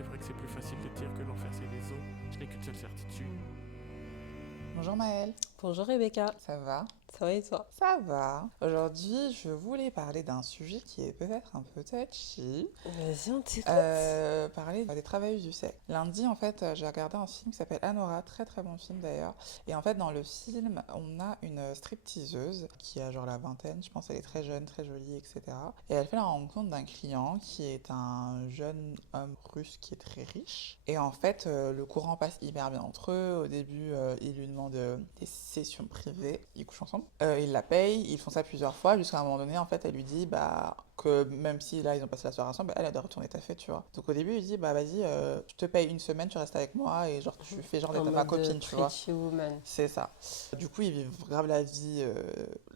C'est vrai que c'est plus facile de dire que l'enfer c'est les eaux. Je n'ai qu'une seule certitude. Bonjour Maëlle, Bonjour Rebecca, ça va? ça va et toi? Ça va. Aujourd'hui, je voulais parler d'un sujet qui est peut-être un peu touchy. Vas-y, on t'écoute. Parler des travailleuses du sexe. Lundi, en fait, j'ai regardé un film qui s'appelle Anora, très très bon film d'ailleurs. Et en fait, dans le film, on a une stripteaseuse qui a genre la vingtaine, je pense elle est très jeune, très jolie, etc. Et elle fait la rencontre d'un client qui est un jeune homme russe qui est très riche. Et en fait, le courant passe hyper bien entre eux. Au début, il lui demande des sessions privées, ils couchent ensemble. Il la paye, ils font ça plusieurs fois, jusqu'à un moment donné, en fait, elle lui dit bah, que même si là, ils ont passé la soirée ensemble, bah, elle doit retourner taffer, tu vois. Donc au début, il dit bah vas-y, je te paye une semaine, tu restes avec moi, et genre, tu fais genre En d'être ma mode copine, tu vois. Pretty Woman. C'est ça. Du coup, ils vivent grave la vie,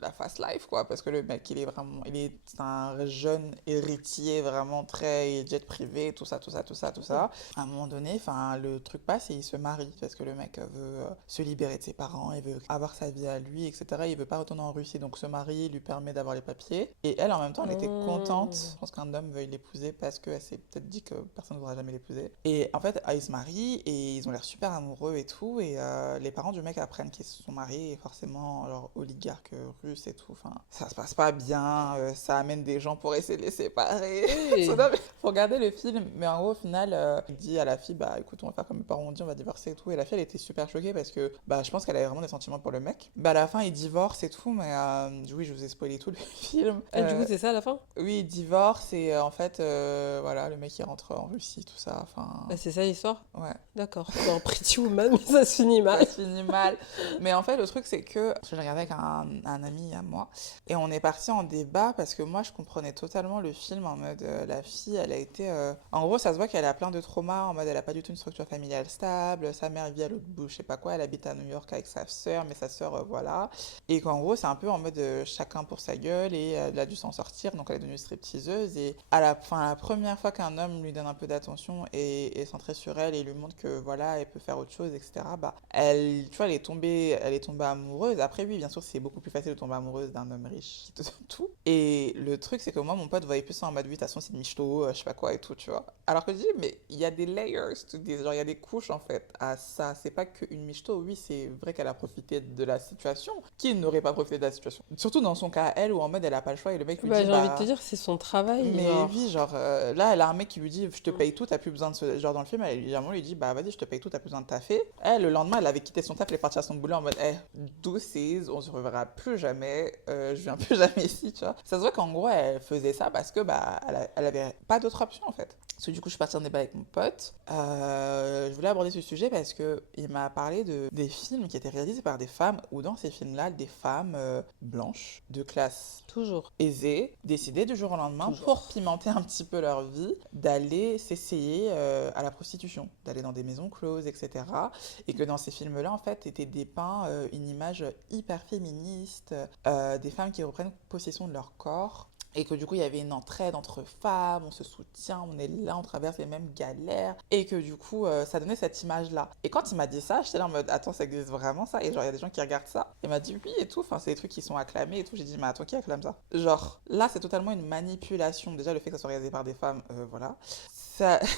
la fast life, quoi, parce que le mec, il est vraiment, c'est un jeune héritier, vraiment très jet privé, tout ça, tout ça, tout ça, tout ça. À un moment donné, enfin, le truc passe et il se marie, parce que le mec veut se libérer de ses parents, il veut avoir sa vie à lui, etc. Il veut pas retourner en Russie, donc se marier lui permet d'avoir les papiers. Et elle, en même temps, elle était contente. Je pense qu'un homme veuille l'épouser parce qu'elle s'est peut-être dit que personne ne voudra jamais l'épouser. Et en fait, ils se marient et ils ont l'air super amoureux et tout. Et les parents du mec apprennent qu'ils se sont mariés et forcément, genre, oligarque russe et tout. Enfin, ça se passe pas bien. Ça amène des gens pour essayer de les séparer. Oui. Faut regarder le film. Mais en gros, au final, il dit à la fille, bah écoute, on va faire comme mes parents ont dit, on va divorcer et tout. Et la fille, elle était super choquée parce que, bah, je pense qu'elle avait vraiment des sentiments pour le mec. Bah, à la fin, ils divorcent et tout. Mais oui, je vous ai spoilé tout le film. Ah, du coup, c'est ça à la fin? Oui, ils divorcent et en fait, voilà, le mec il rentre en Russie, tout ça. Enfin, Ah, c'est ça l'histoire? ouais. D'accord. Dans Pretty Woman, mais ça se finit mal. Ça se finit mal. Mais en fait, le truc, c'est que je regardais avec un ami à moi et on est parti en débat parce que moi, je comprenais totalement le film en mode la fille, elle a été. En gros, ça se voit qu'elle a plein de traumas en mode elle a pas du tout une structure familiale stable, sa mère vit à l'autre bout, je sais pas quoi, elle habite à New York avec sa sœur, mais sa sœur, voilà. Et qu'en gros, c'est un peu en mode chacun pour sa gueule et elle a dû s'en sortir, donc elle est devenue stripteaseuse. Et à la fin, la première fois qu'un homme lui donne un peu d'attention et est centré sur elle et lui montre que voilà, elle peut faire autre chose, etc. Bah, elle, tu vois, elle est tombée amoureuse. Après, oui, bien sûr, c'est beaucoup plus facile de tomber amoureuse d'un homme riche qui te donne tout. Et le truc, c'est que moi, mon pote voyait plus ça en mode, oui, de toute façon, c'est une michto, je sais pas quoi et tout, tu vois. Alors que je dis, mais il y a des layers, genre, il y a des couches, en fait, à ça. C'est pas qu'une michto. Oui, c'est vrai qu'elle a profité de la situation. Qui n'aurait pas profité de la situation? Surtout dans son cas, elle, où en mode, elle a pas le choix et le mec lui Bah, dit, j'ai envie de te bah. dire, c'est son travail, Mais oui, genre. genre, là, elle a un mec qui lui dit, je te paye tout, t'as plus besoin de ce. Genre, dans le film, elle lui dit, bah vas-y, je te paye tout, t'as plus besoin de taffer. Elle, le lendemain, elle avait quitté son taf, elle est partie à son boulot en mode, deuces, on se reverra plus jamais, je viens plus jamais ici, tu vois. Ça se voit qu'en gros, elle faisait ça parce que, bah, elle avait pas d'autre option, en fait. Parce que du coup, je suis partie en débat avec mon pote. Je voulais aborder ce sujet parce que il m'a parlé des films qui étaient réalisés par des femmes, ou dans ces films-là, des femmes blanches, de classe Toujours. aisées, décidaient du jour au lendemain, Toujours. pour pimenter un petit peu leur vie, d'aller s'essayer à la prostitution, d'aller dans des maisons closes, etc. Et que dans ces films-là, en fait, était dépeint une image hyper féministe, des femmes qui reprennent possession de leur corps. Et que du coup, il y avait une entraide entre femmes, on se soutient, on est là, on traverse les mêmes galères. Et que du coup, ça donnait cette image-là. Et quand il m'a dit ça, j'étais là en mode, attends, ça existe vraiment ça? Et genre, il y a des gens qui regardent ça. Il m'a dit oui et tout, enfin, c'est des trucs qui sont acclamés et tout. J'ai dit, mais attends, qui acclame ça? Genre, là, c'est totalement une manipulation. Déjà, le fait que ça soit réalisé par des femmes, voilà.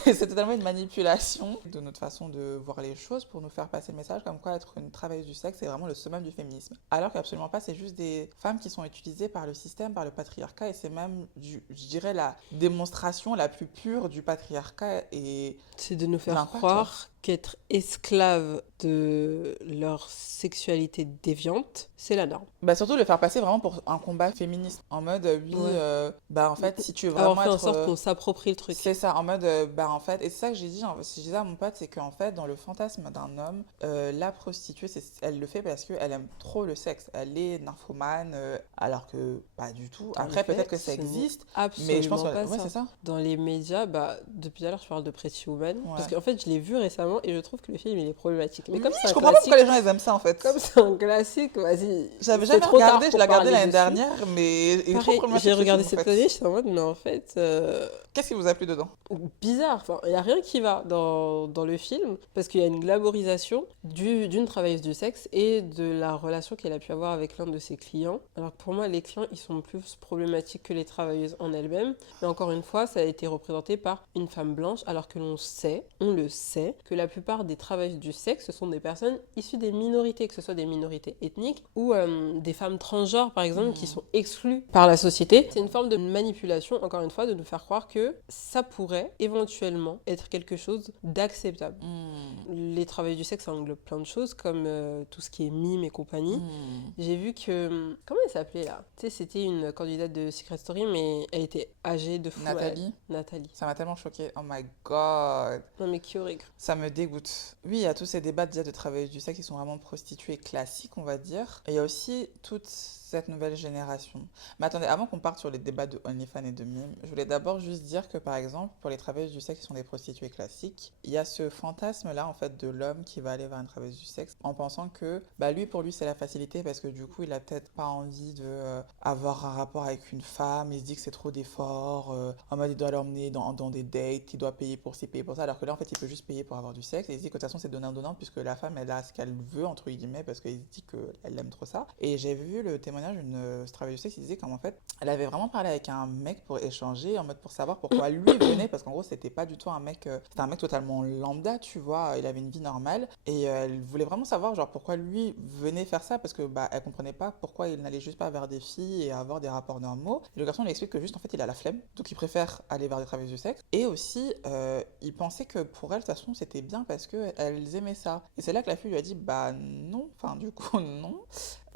C'est totalement une manipulation de notre façon de voir les choses pour nous faire passer le message comme quoi être une travailleuse du sexe, c'est vraiment le summum du féminisme. Alors qu'absolument pas, c'est juste des femmes qui sont utilisées par le système, par le patriarcat, et c'est même, je dirais, la démonstration la plus pure du patriarcat et C'est de nous faire l'impact, croire qu'être esclave de leur sexualité déviante, c'est la norme. Bah surtout le faire passer vraiment pour un combat féministe. En mode, oui, Ouais. bah en fait, si tu veux vraiment Avoir fait en être... sorte qu'on s'approprie le truc. C'est ça, en mode, bah en fait, et c'est ça que j'ai dit, si je disais à mon pote, c'est qu'en fait, dans le fantasme d'un homme, la prostituée, elle le fait parce qu'elle aime trop le sexe. Elle est nymphomane, alors que pas du tout. Dans Après, les faits, peut-être que ça ce n'est existe, absolument mais je pense que... pas Ouais, ça. c'est ça. Dans les médias, bah, depuis tout à l'heure, je parle de Pretty Woman. Ouais. Parce qu'en fait, je l'ai vu récemment clients et je trouve que le film il est problématique. Mais comme Oui, c'est je un comprends pas pourquoi classique, les gens ils aiment ça en fait. comme c'est un classique, vas-y. J'avais C'est jamais trop tard regardé, je pour l'ai regardé parler l'année dessus. dernière, mais il est trop Pareil, problématique j'ai ce regardé film en cette fait. année, j'étais en mode, mais en fait, Qu'est-ce qui vous a plu dedans? bizarre. Enfin, il n'y a rien qui va dans le film parce qu'il y a une glamorisation d'une travailleuse du sexe et de la relation qu'elle a pu avoir avec l'un de ses clients. Alors que pour moi, les clients, ils sont plus problématiques que les travailleuses en elles-mêmes. Mais encore une fois, ça a été représenté par une femme blanche alors que on le sait, que la plupart des travailleuses du sexe, ce sont des personnes issues des minorités, que ce soit des minorités ethniques ou des femmes transgenres, par exemple, qui sont exclues par la société. C'est une forme de manipulation, encore une fois, de nous faire croire que ça pourrait éventuellement être quelque chose d'acceptable. Les travailleurs du sexe, ça englobe plein de choses, comme tout ce qui est mime et compagnie. J'ai vu que... Comment elle s'appelait, là? Tu sais, c'était une candidate de Secret Story, mais elle était âgée de fou. Nathalie, Nathalie. ça m'a tellement choquée. Oh my god. Non, mais qui aurait cru? Ça me dégoûte. Oui, il y a tous ces débats déjà de travailleuses du sexe qui sont vraiment prostituées classiques, on va dire. Et il y a aussi toute cette nouvelle génération. Mais attendez, avant qu'on parte sur les débats de OnlyFans et de Mime, je voulais d'abord juste dire que, par exemple, pour les travailleuses du sexe qui sont des prostituées classiques, il y a ce fantasme-là, en fait, de l'homme qui va aller vers une travailleuse du sexe en pensant que, bah, lui, pour lui, c'est la facilité parce que, du coup, il a peut-être pas envie de avoir un rapport avec une femme, il se dit que c'est trop d'efforts, en mode, il doit l'emmener dans des dates, il doit payer pour ci, payer pour ça, alors que là, en fait, il peut juste payer pour avoir du sexe, et il se dit que, de toute façon, c'est donnant-donnant, puisque la femme, elle a ce qu'elle veut, entre guillemets, parce qu'il se dit qu'elle aime trop ça. Et j'ai vu le témoignage d'une travailleuse du sexe qui disait qu'en fait, elle avait vraiment parlé avec un mec pour échanger, en mode pour savoir pourquoi lui venait, parce qu'en gros, c'était pas du tout un mec, c'était un mec totalement lambda, tu vois, il avait une vie normale, et elle voulait vraiment savoir, genre, pourquoi lui venait faire ça, parce que, bah, elle comprenait pas pourquoi il n'allait juste pas vers des filles et avoir des rapports normaux. Et le garçon lui explique que juste, en fait, il a la flemme, donc il préfère aller vers des travailleuses du sexe, et aussi, il pensait que pour elle, de toute façon, c'était bien parce qu'elles aimaient ça. Et c'est là que la fille lui a dit, bah non, enfin, du coup, non.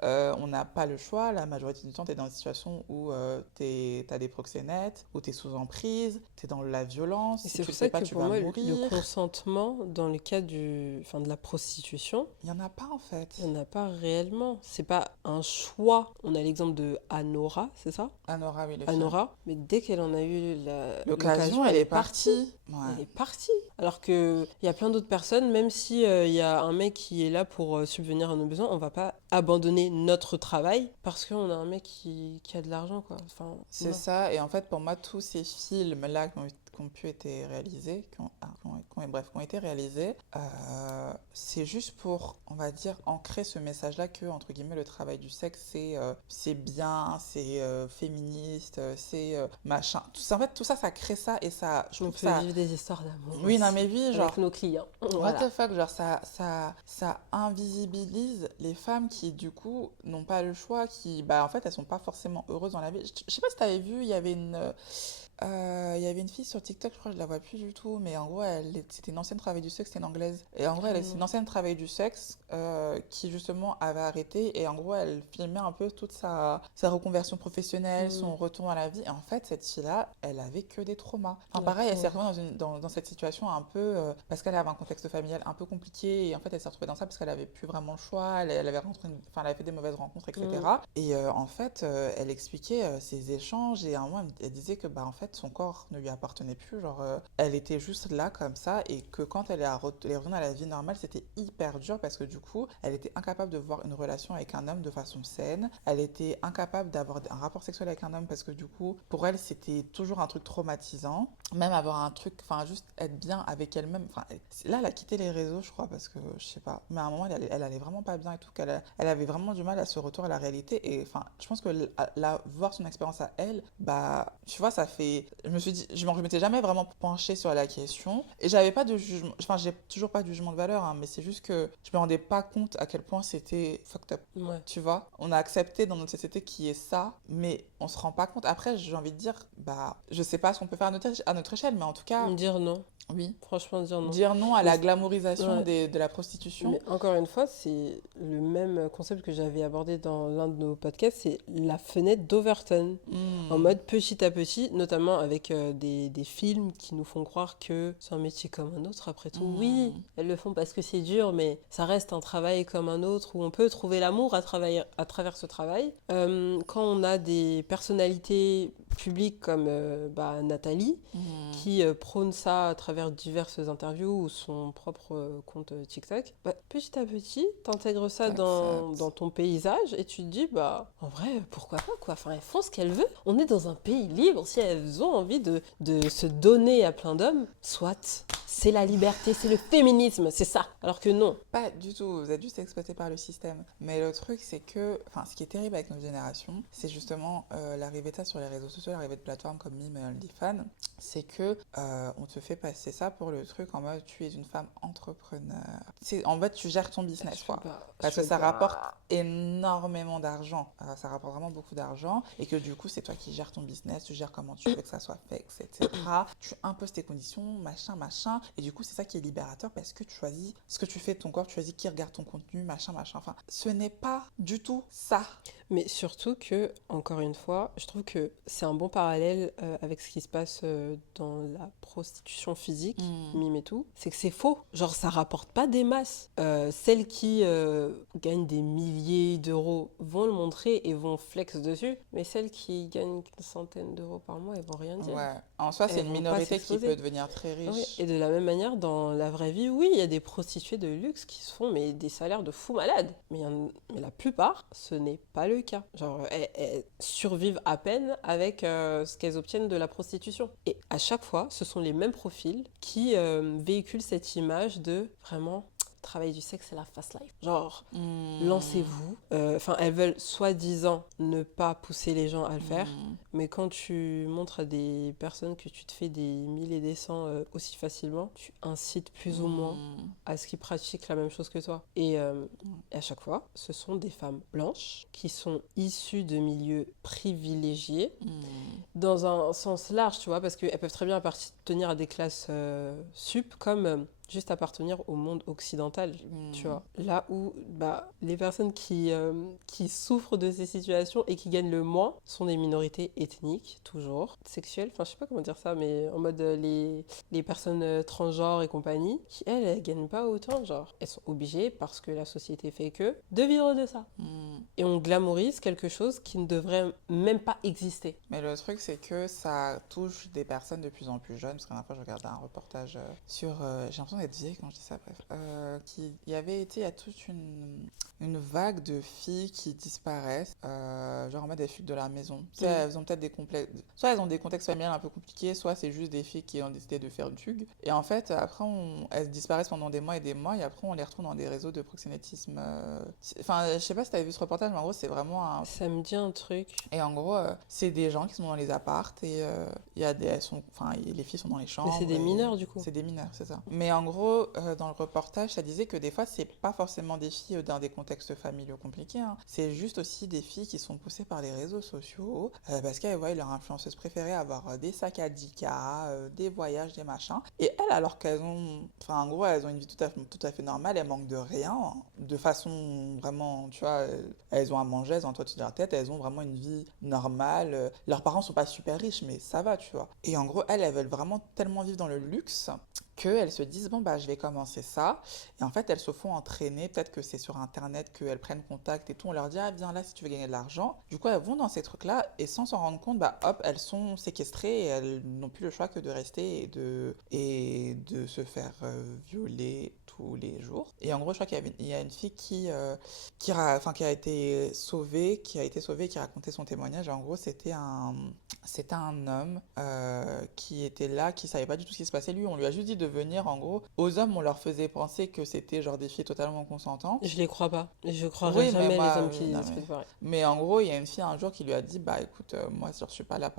On n'a pas le choix. La majorité du temps, tu es dans une situation où tu as des proxénètes, où tu es sous emprise, tu es dans la violence. Et Si c'est tu pour le ça fais pas, que tu pour vas moi, mourir. le consentement dans le cas de la prostitution, Il n'y en a pas en fait. il n'y en a pas réellement. C'est pas un choix. On a l'exemple de Anora, c'est ça? Anora, oui, le film. Anora, mais dès qu'elle en a eu L'occasion, elle est partie. Ouais. Elle est partie. Alors qu'il y a plein d'autres personnes, même si il y a un mec qui est là pour subvenir à nos besoins, on va pas abandonner notre travail parce qu'on a un mec qui a de l'argent, quoi. Enfin, C'est non. ça, et en fait, pour moi, tous ces films-là qui ont pu être réalisés, qui ont été réalisés, c'est juste pour, on va dire, ancrer ce message-là que, entre guillemets, le travail du sexe, c'est bien, c'est féministe, c'est machin. Tout ça, en fait, tout ça, ça crée ça, et ça, je On trouve peut ça... vivre des histoires d'amour Oui, non, aussi, mais oui, avec genre... nos clients. What Voilà. the fuck, genre ça invisibilise les femmes qui du coup n'ont pas le choix, qui bah en fait elles sont pas forcément heureuses dans la vie. Je sais pas si t'avais vu, il y avait une fille sur TikTok, je crois que je la vois plus du tout, mais en gros c'était une ancienne travailleuse du sexe, c'était une anglaise. Et en gros c'est une ancienne travailleuse du sexe qui justement avait arrêté, et en gros elle filmait un peu toute sa reconversion professionnelle, son retour à la vie. Et en fait cette fille-là, elle avait que des traumas. Enfin pareil, elle s'est retrouvée dans cette situation un peu parce qu'elle avait un contexte familial un peu compliqué, et en fait elle s'est retrouvée dans ça parce qu'elle avait plus vraiment le choix, elle avait elle avait fait des mauvaises rencontres, etc. Et en fait elle expliquait ses échanges, et à un moment elle disait que bah en fait son corps ne lui appartenait plus, genre elle était juste là comme ça, et que quand elle est revenue à la vie normale, c'était hyper dur parce que du coup elle était incapable de voir une relation avec un homme de façon saine, elle était incapable d'avoir un rapport sexuel avec un homme parce que du coup pour elle c'était toujours un truc traumatisant, même avoir un truc, enfin juste être bien avec elle-même. Enfin là elle a quitté les réseaux je crois parce que je sais pas, mais à un moment elle allait vraiment pas bien et tout, elle avait vraiment du mal à se retourner à la réalité. Et enfin je pense que voir son expérience à elle, bah tu vois, ça fait, je me suis dit, je m'étais jamais vraiment penchée sur la question, et j'avais pas de jugement, enfin j'ai toujours pas de jugement de valeur, hein, mais c'est juste que je me rendais pas compte à quel point c'était fucked up. Ouais. Tu vois, on a accepté dans notre société qui est ça, mais on se rend pas compte. Après j'ai envie de dire, bah je sais pas ce qu'on peut faire à notre échelle, mais en tout cas Dire non. oui, Franchement, dire non. dire non à la glamourisation Ouais. de la prostitution. Mais encore une fois, c'est le même concept que j'avais abordé dans l'un de nos podcasts, c'est la fenêtre d'Overton. En mode petit à petit, notamment avec des films qui nous font croire que c'est un métier comme un autre, après tout. Oui, elles le font parce que c'est dur, mais ça reste un travail comme un autre où on peut trouver l'amour à travers ce travail. Quand on a des personnalités publiques comme Nathalie, qui prône ça à travers diverses interviews ou son propre compte TikTok, petit à petit, t'intègres ça dans ton paysage et tu te dis, en vrai, pourquoi pas, quoi. Enfin, elles font ce qu'elles veulent. On est dans un pays libre. Si elles ont envie de se donner à plein d'hommes, soit. C'est la liberté, c'est le féminisme, c'est ça. Alors que non. Pas du tout, vous êtes juste exploité par le système. Mais le truc, c'est que, ce qui est terrible avec notre génération, c'est justement l'arrivée de ça sur les réseaux sociaux, l'arrivée de plateformes comme Mime et OnlyFans, c'est que on te fait passer ça pour le truc en mode tu es une femme entrepreneur. En fait, tu gères ton business, quoi. Parce que ça rapporte énormément d'argent. Ça rapporte vraiment beaucoup d'argent et que du coup, c'est toi qui gères ton business, tu gères comment tu veux que ça soit fait, etc. Tu imposes tes conditions, machin. Et du coup, c'est ça qui est libérateur parce que tu choisis ce que tu fais de ton corps, tu choisis qui regarde ton contenu, machin. Enfin, ce n'est pas du tout ça. Mais surtout que, encore une fois, je trouve que c'est un bon parallèle avec ce qui se passe dans la prostitution physique, mime et tout. C'est que c'est faux. Genre, ça rapporte pas des masses. Celles qui gagnent des milliers d'euros vont le montrer et vont flex dessus. Mais celles qui gagnent une centaine d'euros par mois, elles vont rien dire. Ouais. En soi, c'est une minorité qui peut devenir très riche. Oui. Et de la même manière, dans la vraie vie, oui, il y a des prostituées de luxe qui se font des salaires de fous malades. Mais la plupart, ce n'est pas le cas. Genre, elles survivent à peine avec ce qu'elles obtiennent de la prostitution. Et à chaque fois, ce sont les mêmes profils qui véhiculent cette image de vraiment... Travail du sexe, c'est la fast life. Genre, lancez-vous. Elles veulent soi-disant ne pas pousser les gens à le faire. Mais quand tu montres à des personnes que tu te fais des 1000 et des 100 aussi facilement, tu incites plus ou moins à ce qu'ils pratiquent la même chose que toi. Et à chaque fois, ce sont des femmes blanches qui sont issues de milieux privilégiés dans un sens large, tu vois, parce qu'elles peuvent très bien appartenir à des classes sup comme... juste appartenir au monde occidental, tu vois. Là où les personnes qui souffrent de ces situations et qui gagnent le moins sont des minorités ethniques, toujours, sexuelles, je sais pas comment dire ça, mais en mode les personnes transgenres et compagnie, qui elles gagnent pas autant, genre. Elles sont obligées, parce que la société fait que, de vivre de ça. Et on glamourise quelque chose qui ne devrait même pas exister. Mais le truc, c'est que ça touche des personnes de plus en plus jeunes, parce qu'à la fois, je regardais un reportage sur... j'ai l'impression d'être vieille quand je dis ça, bref. Il y a toute une vague de filles qui disparaissent, genre en mode elles fuient de la maison. Tu sais, elles ont peut-être des complexes... Soit elles ont des contextes familiaux un peu compliqués, soit c'est juste des filles qui ont décidé de faire une fugue. Et en fait, après, elles disparaissent pendant des mois, et après, on les retrouve dans des réseaux de proxénétisme. Je sais pas si t'avais vu ce reportage, mais en gros, c'est vraiment un... Ça me dit un truc. Et en gros, c'est des gens qui sont dans les appartes, et les filles sont dans les chambres. Mais c'est des mineurs, du coup. C'est des mineurs, c'est ça. Mais en gros, dans le reportage, ça disait que des fois, c'est pas forcément des filles dans des contextes familiaux compliqués. C'est juste aussi des filles qui sont poussées par les réseaux sociaux parce qu'elles voient leur influenceuse préférée avoir des sacs à 10K, des voyages, des machins. Et elles, alors qu'elles ont... en gros, elles ont une vie tout à fait normale, elles manquent de rien. De façon vraiment, tu vois, elles ont à manger, elles ont un toit sur leur tête, elles ont vraiment une vie normale. Leurs parents sont pas super riches, mais ça va, tu vois. Et en gros, elles veulent vraiment tellement vivre dans le luxe qu'elles se disent, je vais commencer ça. Et en fait, elles se font entraîner. Peut-être que c'est sur Internet qu'elles prennent contact et tout. On leur dit, viens là si tu veux gagner de l'argent. Du coup, elles vont dans ces trucs-là et sans s'en rendre compte, hop, elles sont séquestrées et elles n'ont plus le choix que de rester et de se faire violer tous les jours. Et en gros, je crois qu'il y a une fille qui a été sauvée, qui racontait son témoignage. Et en gros, c'était un homme qui était là, qui savait pas du tout ce qui se passait. Lui, on lui a juste dit de venir. En gros, aux hommes, on leur faisait penser que c'était genre des filles totalement consentantes. Je les crois pas. Je croirais jamais les hommes qui disent pareil. Mais en gros, il y a une fille un jour qui lui a dit, écoute, moi, je suis pas là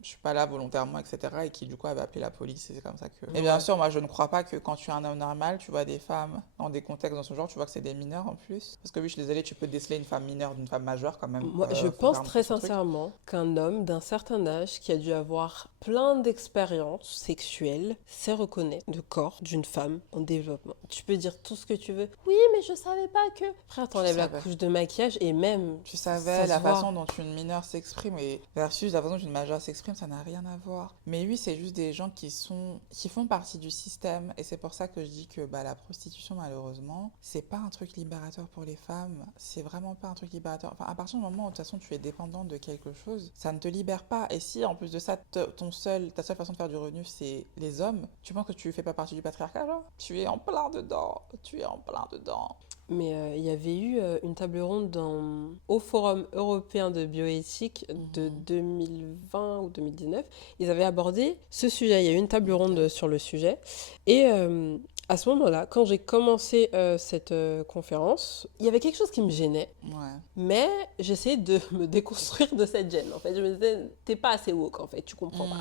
je suis pas là volontairement, etc. Et qui du coup avait appelé la police. Et c'est comme ça que. Et bien sûr, moi, je ne crois pas que quand tu es un homme normal, tu vois des femmes dans des contextes dans ce genre, tu vois que c'est des mineurs en plus. Parce que oui, je suis désolée, tu peux déceler une femme mineure d'une femme majeure quand même. Moi, je pense très sincèrement qu'un homme d'un certain âge qui a dû avoir plein d'expériences sexuelles sait reconnaître le corps d'une femme en développement. Tu peux dire tout ce que tu veux. Oui, mais je savais pas que... Frère, t'enlèves la couche de maquillage et même... Tu savais la façon dont une mineure s'exprime et versus la façon dont une majeure s'exprime, ça n'a rien à voir. Mais oui, c'est juste des gens qui font partie du système et c'est pour ça que je dis que la prostitution, malheureusement, malheureusement, c'est pas un truc libérateur pour les femmes. C'est vraiment pas un truc libérateur. Enfin, à partir du moment où de toute façon tu es dépendante de quelque chose, ça ne te libère pas. Et si en plus de ça, ta seule façon de faire du revenu, c'est les hommes, tu penses que tu fais pas partie du patriarcat là? Tu es en plein dedans. Tu es en plein dedans. Mais il y avait eu une table ronde au Forum européen de bioéthique de 2020 ou 2019. Ils avaient abordé ce sujet. Il y a eu une table ronde sur le sujet. Et à ce moment-là, quand j'ai commencé cette conférence, il y avait quelque chose qui me gênait. Ouais. Mais j'essayais de me déconstruire de cette gêne. En fait, je me disais, t'es pas assez woke, en fait, tu comprends pas.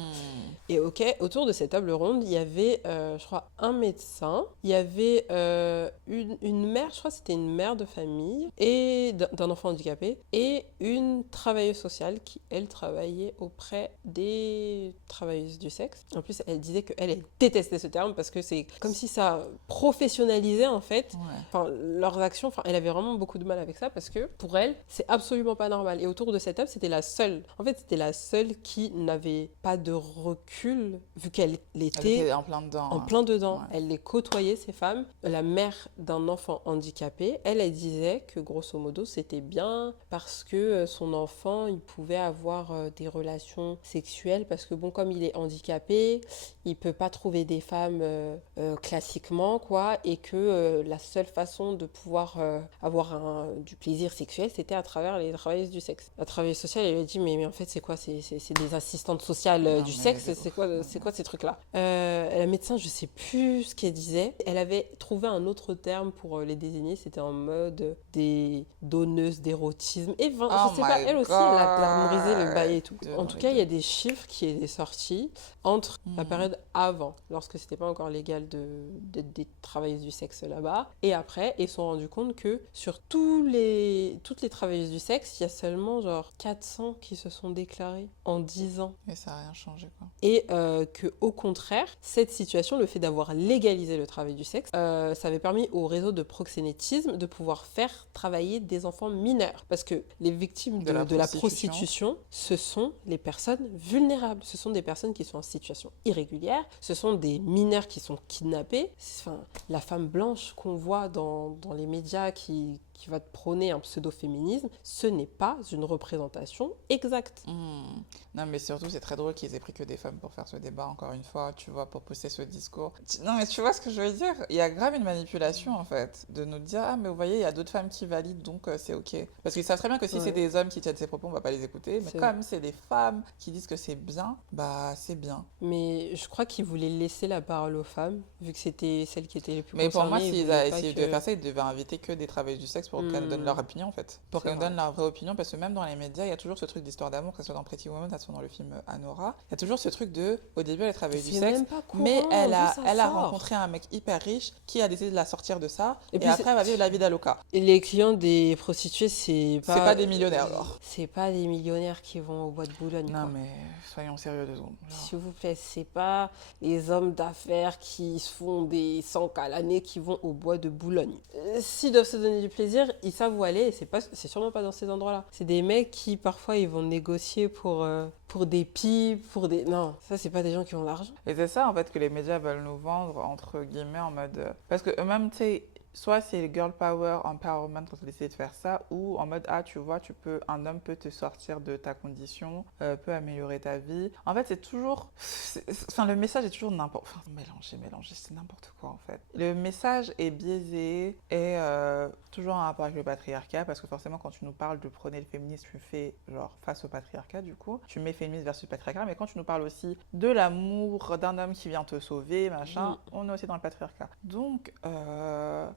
Et ok, autour de cette table ronde, il y avait, je crois, un médecin, il y avait une mère, je crois que c'était une mère de famille, et d'un enfant handicapé, et une travailleuse sociale qui, elle, travaillait auprès des travailleuses du sexe. En plus, elle disait qu'elle détestait ce terme parce que c'est comme si ça professionnalisait, en fait, leurs actions. Enfin, elle avait vraiment beaucoup de mal avec ça parce que, pour elle, c'est absolument pas normal. Et autour de cette table, c'était la seule qui n'avait pas de recul, vu qu'elle était en plein dedans. En plein dedans. Ouais. Elle les côtoyait, ces femmes. La mère d'un enfant handicapé, elle disait que, grosso modo, c'était bien parce que son enfant, il pouvait avoir des relations sexuelles parce que, bon, comme il est handicapé, il peut pas trouver des femmes classiquement, quoi, et que la seule façon de pouvoir avoir du plaisir sexuel, c'était à travers les travailleuses du sexe. La travailleuse sociale, elle lui a dit, mais en fait, c'est quoi? C'est des assistantes sociales du sexe? C'est quoi ces trucs-là? La médecin, je sais plus ce qu'elle disait. Elle avait trouvé un autre terme pour les désigner. C'était en mode des donneuses d'érotisme. Et je sais pas, elle aussi, elle a glamourisé le bail et tout. En tout cas, il y a des chiffres qui étaient sortis entre la période avant, lorsque c'était pas encore légal des travailleuses du sexe là-bas, et après, ils se sont rendus compte que sur toutes les travailleuses du sexe, il y a seulement genre 400 qui se sont déclarées en 10 ans. Et ça n'a rien changé, quoi. Et que, au contraire, cette situation, le fait d'avoir légalisé le travail du sexe, ça avait permis au réseau de proxénétisme de pouvoir faire travailler des enfants mineurs. Parce que les victimes de la prostitution, ce sont les personnes vulnérables. Ce sont des personnes qui sont en situation irrégulière. Ce sont des mineurs qui sont kidnappés. Enfin, la femme blanche qu'on voit dans les médias qui va te prôner un pseudo-féminisme, ce n'est pas une représentation exacte. Non, mais surtout, c'est très drôle qu'ils aient pris que des femmes pour faire ce débat, encore une fois, tu vois, pour pousser ce discours. Non, mais tu vois ce que je veux dire? Il y a grave une manipulation, en fait, de nous dire, ah, mais vous voyez, il y a d'autres femmes qui valident, donc c'est OK. Parce qu'ils savent très bien que si c'est des hommes qui tiennent ces propos, on va pas les écouter, mais comme c'est des femmes qui disent que c'est bien, bah, c'est bien. Mais je crois qu'ils voulaient laisser la parole aux femmes, vu que c'était celles qui étaient les plus concernées. Mais pour moi, s'ils devaient faire ça, ils devaient inviter que des travailleuses du sexe pour qu'elles nous donnent leur opinion, en fait. Pour qu'elles nous donnent leur vraie opinion, parce que même dans les médias, il y a toujours ce truc d'histoire d'amour, que ce soit dans Pretty Woman, que ce soit dans le film Anora. Il y a toujours ce truc de, au début, elle travaillait du sexe, mais elle a rencontré un mec hyper riche qui a décidé de la sortir de ça, et après, elle va vivre la vie d'Aloca. Et les clients des prostituées, c'est pas des millionnaires, alors. C'est pas des millionnaires qui vont au bois de Boulogne. Non, quoi. Mais soyons sérieux 2 secondes. S'il vous plaît, c'est pas les hommes d'affaires qui se font des 100 à l'année qui vont au bois de Boulogne. S'ils doivent se donner du plaisir, ils savent où aller, et c'est sûrement pas dans ces endroits-là. C'est des mecs qui, parfois, ils vont négocier pour des pipes, Non, ça, c'est pas des gens qui ont l'argent. Et c'est ça, en fait, que les médias veulent nous vendre, entre guillemets, en mode... Parce que eux-mêmes, tu sais... Soit c'est girl power, empowerment quand on décide de faire ça, ou en mode, ah, tu vois, un homme peut te sortir de ta condition, peut améliorer ta vie. En fait, c'est toujours... le message est toujours n'importe... mélangé, c'est n'importe quoi, en fait. Le message est biaisé et toujours en rapport avec le patriarcat, parce que forcément, quand tu nous parles de prôner le féminisme, tu fais, genre, face au patriarcat, du coup. Tu mets féminisme versus patriarcat, mais quand tu nous parles aussi de l'amour d'un homme qui vient te sauver, machin, on est aussi dans le patriarcat. Donc,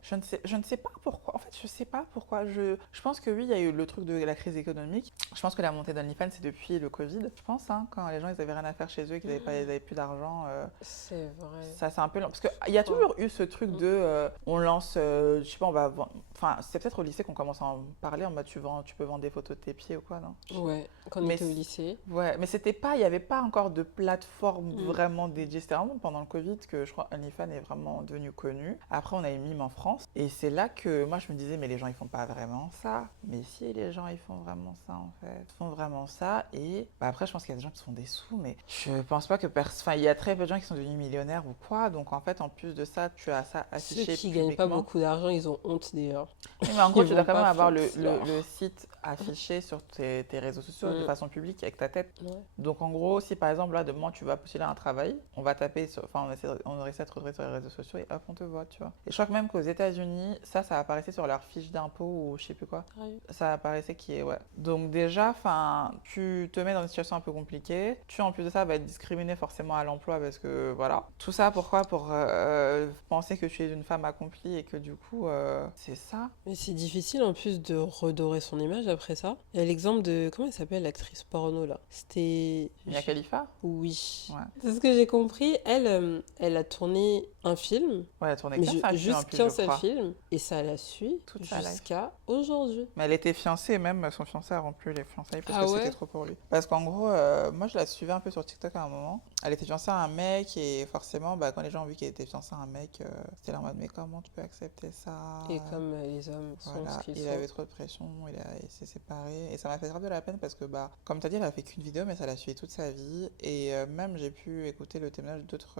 je ne sais pas pourquoi. En fait, je sais pas pourquoi. Je pense que oui, il y a eu le truc de la crise économique. Je pense que la montée d'OnlyFans, c'est depuis le Covid. Je pense, quand les gens, ils avaient rien à faire chez eux et qu'ils avaient plus d'argent. C'est vrai. Ça, c'est un peu long. Parce qu'il y a toujours eu ce truc de... on lance... je sais pas, on va vendre... Enfin, c'est peut-être au lycée qu'on commence à en parler en mode tu peux vendre des photos de tes pieds ou quoi, non? Ouais, quand on Mais était au lycée. ouais, mais il n'y avait pas encore de plateforme Mm. vraiment dédiée. C'était vraiment pendant le Covid que je crois OnlyFans est vraiment devenu connu. Après, on a eu Mime en France. Et c'est là que moi, je me disais, mais les gens, ils font pas vraiment ça. Mais si, les gens, ils font vraiment ça, en fait. Ils font vraiment ça. Et bah, après, je pense qu'il y a des gens qui se font des sous, mais je pense pas que Enfin, il y a très peu de gens qui sont devenus millionnaires ou quoi. Donc, en fait, en plus de ça, tu as ça Ceux affiché qui gagnent pas publiquement. beaucoup d'argent, ils ont honte d'ailleurs. Oui, mais en gros, Ils tu dois vont quand même pas avoir faire ça. le site affiché sur tes réseaux sociaux de Mm. façon publique avec ta tête. Ouais. Donc, en gros, si par exemple, là, demain, tu vas postuler à un travail, on va taper, enfin, on essaie de te retrouver sur les réseaux sociaux et hop, on te voit, tu vois. Et je crois que même qu'aux États-Unis, ça apparaissait sur leur fiche d'impôt ou je sais plus quoi. Sérieux. Ça apparaissait qui est, ouais. Donc, déjà, enfin, tu te mets dans une situation un peu compliquée. Tu, en plus de ça, vas être discriminé forcément à l'emploi parce que, voilà. Tout ça, pourquoi? Pour penser que tu es une femme accomplie et que du coup, c'est ça. Mais c'est difficile en plus de redorer son image après ça. Il y a l'exemple de, comment elle s'appelle l'actrice porno là? C'était... Mia Khalifa? Oui. Ouais. C'est ce que j'ai compris. Elle a tourné un film, Ouais, elle a tourné mais qu'un seul film en juste plus, qu'un je seul crois. film, et ça la suit Toute sa life. jusqu'à aujourd'hui. Mais elle était fiancée, même son fiancé a rompu les fiançailles parce Ah que ouais? c'était trop pour lui. Parce qu'en gros, moi je la suivais un peu sur TikTok à un moment. Elle était fiancée à un mec et forcément, bah, quand les gens ont vu qu'elle était fiancée à un mec, c'était là en mode mais comment tu peux accepter ça? Et comme les hommes sont Voilà, ce qu'ils il sont. avait trop de pression, il s'est séparé. Et ça m'a fait grave de la peine parce que, bah, comme tu as dit, elle a fait qu'une vidéo, mais ça l'a suivi toute sa vie. Et même, j'ai pu écouter le témoignage d'autres,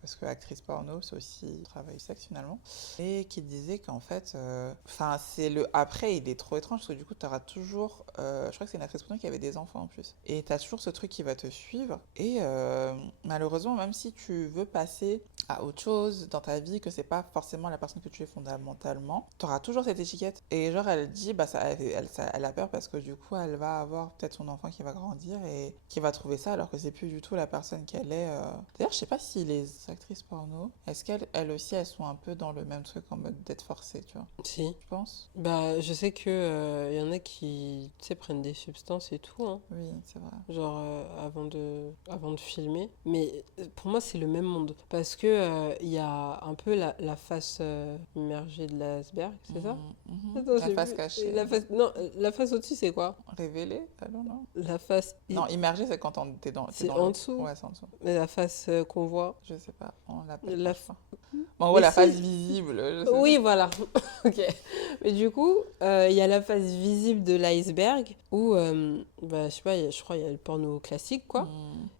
parce que actrice porno, c'est aussi travail sexe finalement. Et qui disait qu'en fait, enfin, c'est le après, il est trop étrange parce que du coup, tu auras toujours, je crois que c'est une actrice porno qui avait des enfants en plus. Et tu as toujours ce truc qui va te suivre. Et malheureusement, même si tu veux passer à autre chose dans ta vie, que c'est pas forcément la personne que tu es fondamentalement, tu auras toujours cette étiquette. Et genre, elle dit, bah, elle a peur parce que du coup, elle va avoir peut-être son enfant qui va grandir et qui va trouver ça alors que c'est plus du tout la personne qu'elle est. D'ailleurs, je sais pas si les actrices porno, est-ce qu'elles aussi, elles sont un peu dans le même truc en mode d'être forcées, tu vois? Si. Je pense. Bah, je sais que y en a qui, tu sais, prennent des substances et tout, hein. Oui, c'est vrai. Genre avant de filmer. Mais pour moi, c'est le même monde. Parce que il y a un peu la face immergée de l'iceberg, c'est ça? Attends, La j'ai face vu. cachée. Non, la face au-dessus, c'est quoi? Révélée? Ah non, non. La face. Non, immergée, c'est quand t'es C'est dans en l'eau. dessous. Ouais, c'est en dessous. Mais la face qu'on voit. Je sais pas. On l'appelle La pas, je crois. Bon, en gros, Mais la si. face visible. Je sais Oui, voilà. Ok. Mais du coup, il y a la face visible de l'iceberg où, bah, je sais pas, je crois qu'il y a le porno classique, pas. quoi.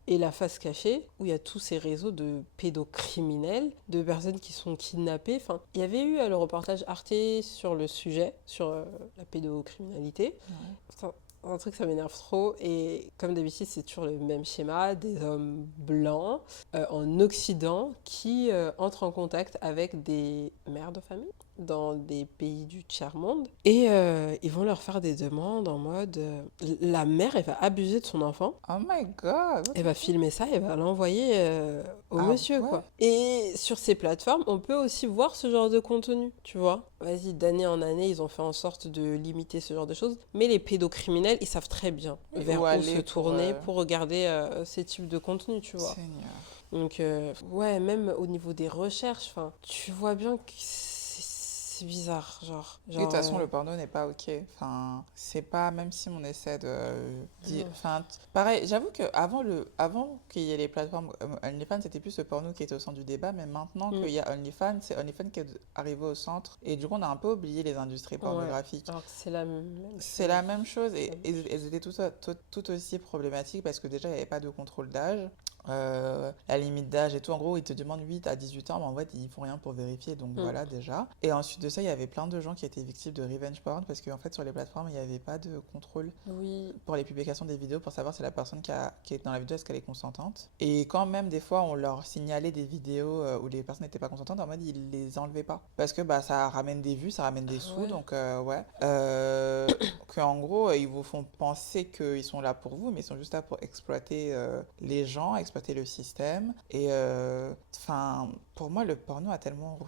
Et la face cachée où il y a tous ces réseaux de pédocriminels, de personnes qui sont kidnappées. Enfin, il y avait eu le reportage Arte sur le sujet, sur la pédocriminalité. Ouais. Putain, un truc, ça m'énerve trop. Et comme d'habitude, c'est toujours le même schéma, des hommes blancs en Occident qui entrent en contact avec des mères de famille dans des pays du tiers-monde. Et ils vont leur faire des demandes en mode... la mère, elle va abuser de son enfant. Oh my god! Elle va filmer ça et va l'envoyer au Ah monsieur, ouais? quoi. Et sur ces plateformes, on peut aussi voir ce genre de contenu, tu vois. Vas-y, d'année en année, ils ont fait en sorte de limiter ce genre de choses. Mais les pédocriminels, ils savent très bien Oui, vers où où aller se pour, tourner pour regarder ces types de contenus, tu vois. Seigneur. Donc, ouais, même au niveau des recherches, enfin, tu vois bien que c'est bizarre, genre... Et de toute façon, le porno n'est pas ok. Enfin, c'est pas, même si on essaie de dire. Non. Enfin, pareil, j'avoue avant qu'il y ait les plateformes OnlyFans, c'était plus le porno qui était au centre du débat, mais maintenant qu'il y a OnlyFans, c'est OnlyFans qui est arrivé au centre. Et du coup, on a un peu oublié les industries pornographiques. Alors que c'est la même C'est la même chose et elles étaient tout aussi problématiques parce que déjà, il n'y avait pas de contrôle d'âge. La limite d'âge et tout, en gros, ils te demandent 8 à 18 ans, mais en fait, ils font rien pour vérifier, donc voilà déjà. Et ensuite de ça, il y avait plein de gens qui étaient victimes de revenge porn parce qu'en fait, sur les plateformes, il n'y avait pas de contrôle Oui. pour les publications des vidéos pour savoir si la personne qui est dans la vidéo, est-ce qu'elle est consentante. Et quand même, des fois, on leur signalait des vidéos où les personnes n'étaient pas consentantes, en mode, ils les enlevaient pas. Parce que bah, ça ramène des vues, ça ramène des sous, ouais. donc ouais. Qu'en gros, ils vous font penser qu'ils sont là pour vous, mais ils sont juste là pour exploiter les gens, exploiter le système. Et enfin, pour moi, le porno a tellement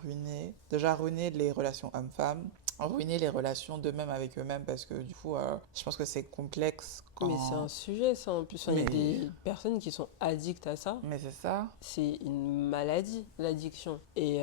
déjà ruiné les relations hommes-femmes, ruiner les relations d'eux-mêmes avec eux-mêmes parce que du coup, je pense que c'est complexe Mais c'est un sujet, ça, en plus. Enfin, il y a Mais- des personnes qui sont addictes à ça. Mais c'est ça. C'est une maladie, l'addiction. Et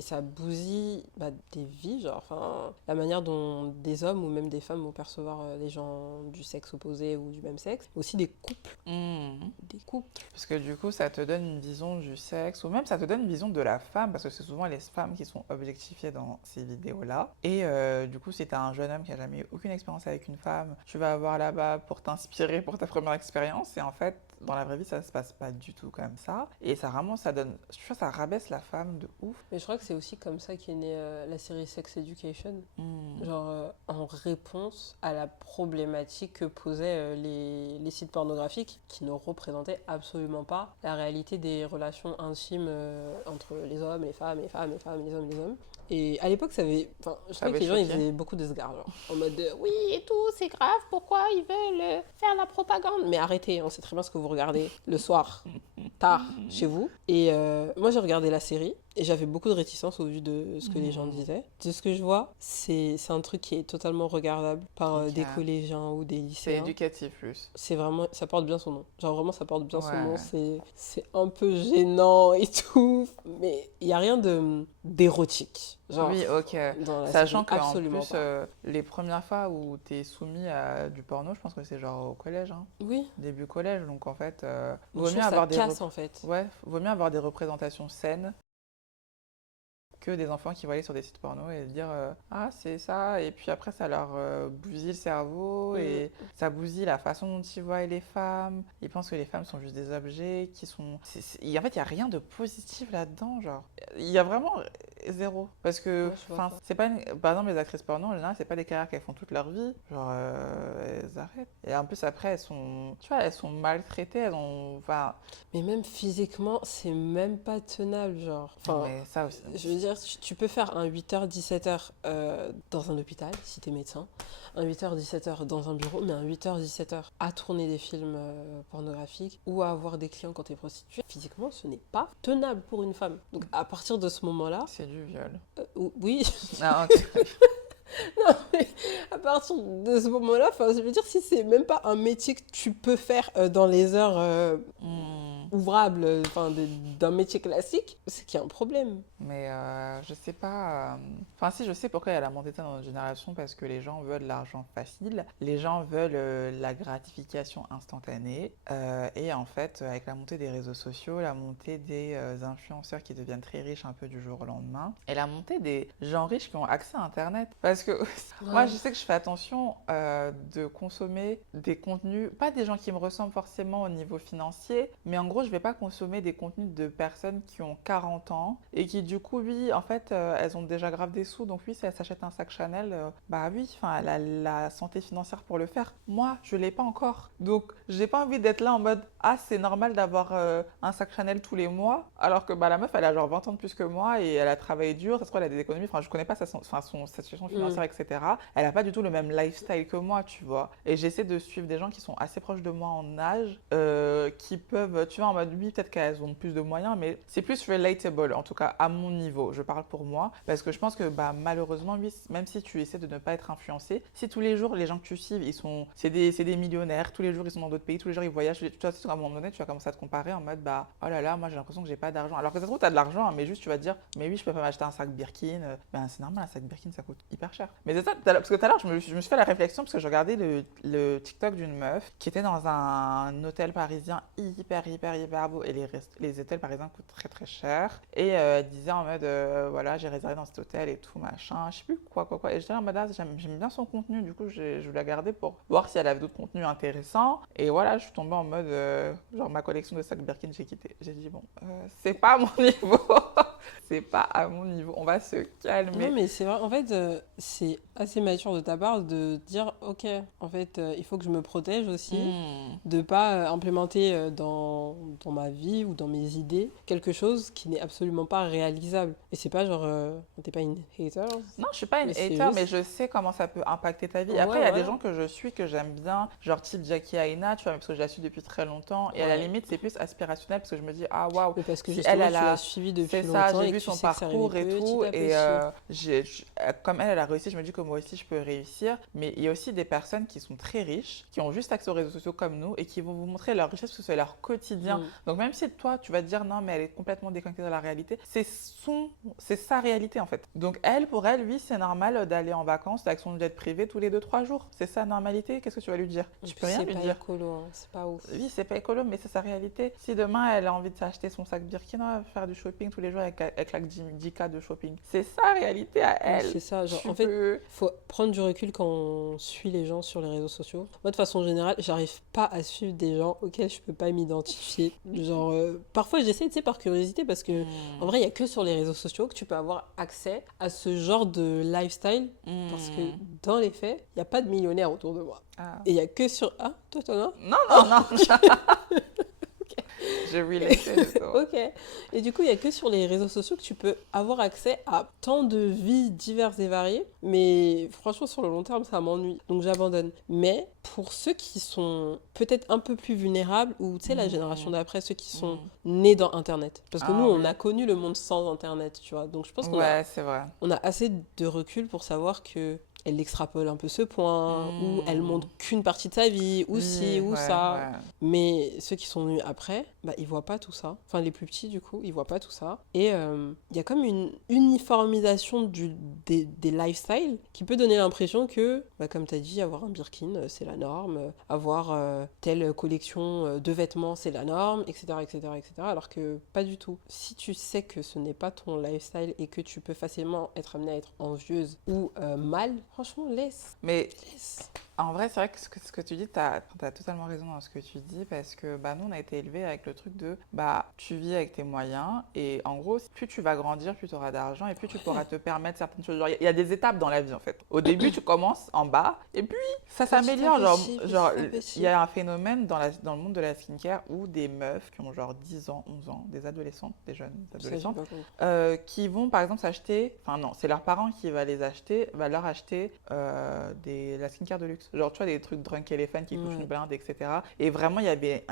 ça bousille des vies, genre, enfin, la manière dont des hommes ou même des femmes vont percevoir les gens du sexe opposé ou du même sexe. Aussi des couples. Des couples. Parce que du coup, ça te donne une vision du sexe, ou même ça te donne une vision de la femme, parce que c'est souvent les femmes qui sont objectifiées dans ces vidéos-là. Et du coup, si t'as un jeune homme qui a jamais eu aucune expérience avec une femme, tu vas avoir là-bas pour t'inspirer pour ta première expérience. Et en fait, dans la vraie vie, ça se passe pas du tout comme ça. Et ça vraiment, ça donne, je trouve, ça rabaisse la femme de ouf. Mais je crois que c'est aussi comme ça qu'est née la série Sex Education. Mm. Genre, en réponse à la problématique que posaient les sites pornographiques qui ne représentaient absolument pas la réalité des relations intimes entre les hommes, les femmes, les femmes, les femmes, les hommes, les hommes. Et à l'époque, ça avait. Enfin, je trouvais que les gens ils choqué. faisaient beaucoup de ce genre. En mode oui et tout, c'est grave, pourquoi ils veulent faire la propagande? Mais arrêtez, on sait très bien ce que vous regardez le soir, tard, chez vous. Et moi, j'ai regardé la série. Et j'avais beaucoup de réticence au vu de ce que les gens disaient. De ce que je vois, c'est un truc qui est totalement regardable par Ok. des collégiens ou des C'est lycéens. éducatif plus. C'est vraiment, ça porte bien son nom. Genre vraiment, ça porte bien son Ouais. nom. C'est un peu gênant et tout. Mais il n'y a rien d'érotique. Genre, Oui, ok. dans la Sachant série, qu'en absolument plus, pas. les premières fois où t'es soumis à du porno, je pense que c'est genre au collège, hein. Oui, Début collège, donc en fait, donc vaut je mieux trouve que avoir ça des casse en fait. ouais, vaut mieux avoir des représentations saines que des enfants qui vont aller sur des sites porno et dire ah c'est ça, et puis après ça leur bousille le cerveau et ça bousille la façon dont ils voient les femmes. Ils pensent que les femmes sont juste des objets qui sont en fait il y a rien de positif là-dedans, genre il y a vraiment zéro, parce que Ouais, je vois pas. c'est pas par exemple les actrices porno en général, c'est pas des carrières qu'elles font toute leur vie, genre elles arrêtent, et en plus après elles sont, tu vois, elles sont maltraitées, elles ont, enfin Mais même physiquement, c'est même pas tenable, genre. Enfin, mais ça aussi. je veux dire, tu peux faire un 8h, 17h dans un hôpital, si t'es médecin, un 8h, 17h dans un bureau, mais un 8h, 17h à tourner des films pornographiques ou à avoir des clients quand t'es prostituée. Physiquement, ce n'est pas tenable pour une femme. Donc à partir de ce moment-là, C'est du viol. oui, Ah, ok. non, mais à partir de ce moment-là, je veux dire, si c'est même pas un métier que tu peux faire dans les heures ouvrables d'un métier classique, c'est qu'il y a un problème. Mais je sais pas. Enfin, si, je sais pourquoi il y a la montée dans notre génération, parce que les gens veulent l'argent facile, les gens veulent la gratification instantanée. Et en fait, avec la montée des réseaux sociaux, la montée des influenceurs qui deviennent très riches un peu du jour au lendemain, et la montée des gens riches qui ont accès à Internet. Parce que moi, je sais que je fais attention de consommer des contenus, pas des gens qui me ressemblent forcément au niveau financier, mais en gros, je vais pas consommer des contenus de personnes qui ont 40 ans et qui, du coup, oui, en fait, elles ont déjà grave des sous, donc oui, si elles s'achètent un sac Chanel, bah oui, enfin, elle a la santé financière pour le faire. Moi, je l'ai pas encore. Donc, j'ai pas envie d'être là en mode, ah, c'est normal d'avoir un sac Chanel tous les mois, alors que bah, la meuf, elle a genre 20 ans de plus que moi et elle a travaillé dur, ça se trouve, elle a des économies, enfin, je connais pas sa situation financière, etc. Elle a pas du tout le même lifestyle que moi, tu vois. Et j'essaie de suivre des gens qui sont assez proches de moi en âge, qui peuvent, tu vois, en mode, oui, peut-être qu'elles ont plus de moyens, mais c'est plus relatable, en tout cas à mon niveau, je parle pour moi, parce que je pense que bah, malheureusement, oui, même si tu essaies de ne pas être influencé, si tous les jours les gens que tu suives, c'est des millionnaires, tous les jours ils sont dans d'autres pays, tous les jours ils voyagent, tu vois, à un moment donné tu vas commencer à te comparer en mode bah oh là là, moi j'ai l'impression que j'ai pas d'argent, alors que ça se trouve t'as de l'argent, hein, mais juste tu vas te dire mais oui, je peux pas m'acheter un sac Birkin, ben c'est normal, un sac Birkin ça coûte hyper cher. Mais c'est ça, parce que tout à l'heure je me suis fait la réflexion parce que je regardais le TikTok d'une meuf qui était dans un hôtel parisien hyper beau, et les hôtels parisiens coûtent très très cher, et elle disait en mode voilà, j'ai réservé dans cet hôtel et tout machin, je sais plus quoi, et j'étais en mode ah, j'aime bien son contenu, du coup je voulais la garder pour voir si elle avait d'autres contenus intéressants, et voilà, je suis tombée en mode genre ma collection de sacs Birkin, j'ai quitté, j'ai dit bon, c'est pas à mon niveau. C'est pas à mon niveau, on va se calmer. Non, mais c'est vrai, en fait, c'est assez mature de ta part de dire, ok, en fait, il faut que je me protège aussi, de pas implémenter dans ma vie ou dans mes idées quelque chose qui n'est absolument pas réalisable. Et c'est pas genre, t'es pas une hater. Non, je suis pas une Mais c'est hater, juste- mais je sais comment ça peut impacter ta vie. Ouais, Après, il y a des voilà. gens que je suis, que j'aime bien, genre type Jackie Aina, tu vois, parce que je la suis depuis très longtemps. Et à la Ouais. limite, c'est plus aspirationnel parce que je me dis, ah waouh, Mais parce que si justement, elle tu a l'as suivi depuis c'est longtemps. ça, temps j'ai et vu que tu son sais que ça arrive parcours et petit tout, à et petit. comme elle a réussi, je me dis que moi aussi je peux réussir. Mais il y a aussi des personnes qui sont très riches, qui ont juste accès aux réseaux sociaux comme nous, et qui vont vous montrer leur richesse parce que c'est leur quotidien. Mm. Donc même si toi, tu vas te dire non, mais elle est complètement déconnectée de la réalité, c'est sa réalité en fait. Donc elle, pour elle, oui, c'est normal d'aller en vacances avec son jet privé tous les 2 3 jours. C'est sa normalité. Qu'est-ce que tu vas lui dire? Et Tu puis peux rien c'est lui pas dire. écolo, hein, c'est pas ouf. Oui, c'est pas écolo, mais c'est sa réalité. Si demain elle a envie de s'acheter son sac Birkin, elle va faire du shopping tous les jours avec la 10K de shopping. C'est sa réalité à Oui, elle. c'est ça. Genre, Tu en fait, peux. faut prendre du recul quand on suit les gens sur les réseaux sociaux. Moi, de façon générale, j'arrive pas à suivre des gens auxquels je peux pas m'identifier. Genre, parfois j'essaie, tu sais, par curiosité, parce que en vrai, il y a que sur les réseaux sociaux que tu peux avoir accès à ce genre de lifestyle. Parce que dans les faits, il n'y a pas de millionnaires autour de moi. Ah. Et il y a que sur. Ah, toi, t'en as? Non, non, non. Je relatais ça. Ok. Et du coup, il n'y a que sur les réseaux sociaux que tu peux avoir accès à tant de vies diverses et variées. Mais franchement, sur le long terme, ça m'ennuie. Donc j'abandonne. Mais pour ceux qui sont peut-être un peu plus vulnérables, ou tu sais, la génération d'après, ceux qui sont nés dans Internet. Parce que Ah, nous, on oui. a connu le monde sans Internet, tu vois. Donc je pense Ouais, c'est vrai. on a assez de recul pour savoir que elle extrapole un peu ce point, ou elle montre qu'une partie de sa vie, ou Oui, ci, ou ouais, ça. ouais. Mais ceux qui sont venus après, bah, ils voient pas tout ça. Enfin, les plus petits, du coup, ils voient pas tout ça. Et il y a comme une uniformisation des lifestyles qui peut donner l'impression que, bah, comme tu as dit, avoir un Birkin, c'est la norme. Avoir telle collection de vêtements, c'est la norme, etc., etc., etc. Alors que pas du tout. Si tu sais que ce n'est pas ton lifestyle et que tu peux facilement être amenée à être envieuse ou mal, franchement, laisse. Mais Laisse. en vrai, c'est vrai que ce que tu dis, t'as totalement raison dans ce que tu dis parce que bah, nous, on a été élevés avec le truc de bah, tu vis avec tes moyens et en gros, plus tu vas grandir, plus tu auras d'argent et plus tu pourras te permettre certaines choses. Genre, il y a des étapes dans la vie en fait. Au début, tu commences en bas et puis ça s'améliore. Genre, il y a un phénomène dans le monde de la skincare où des meufs qui ont genre 10 ans, 11 ans, des adolescentes, des jeunes Ça, j'ai adolescentes, pas compris. qui vont par exemple s'acheter, enfin non, c'est leurs parents qui va leur acheter la skincare de luxe. Genre, tu vois, des trucs Drunk Elephant qui coûtent Ouais. une blinde, etc. Et vraiment, il y avait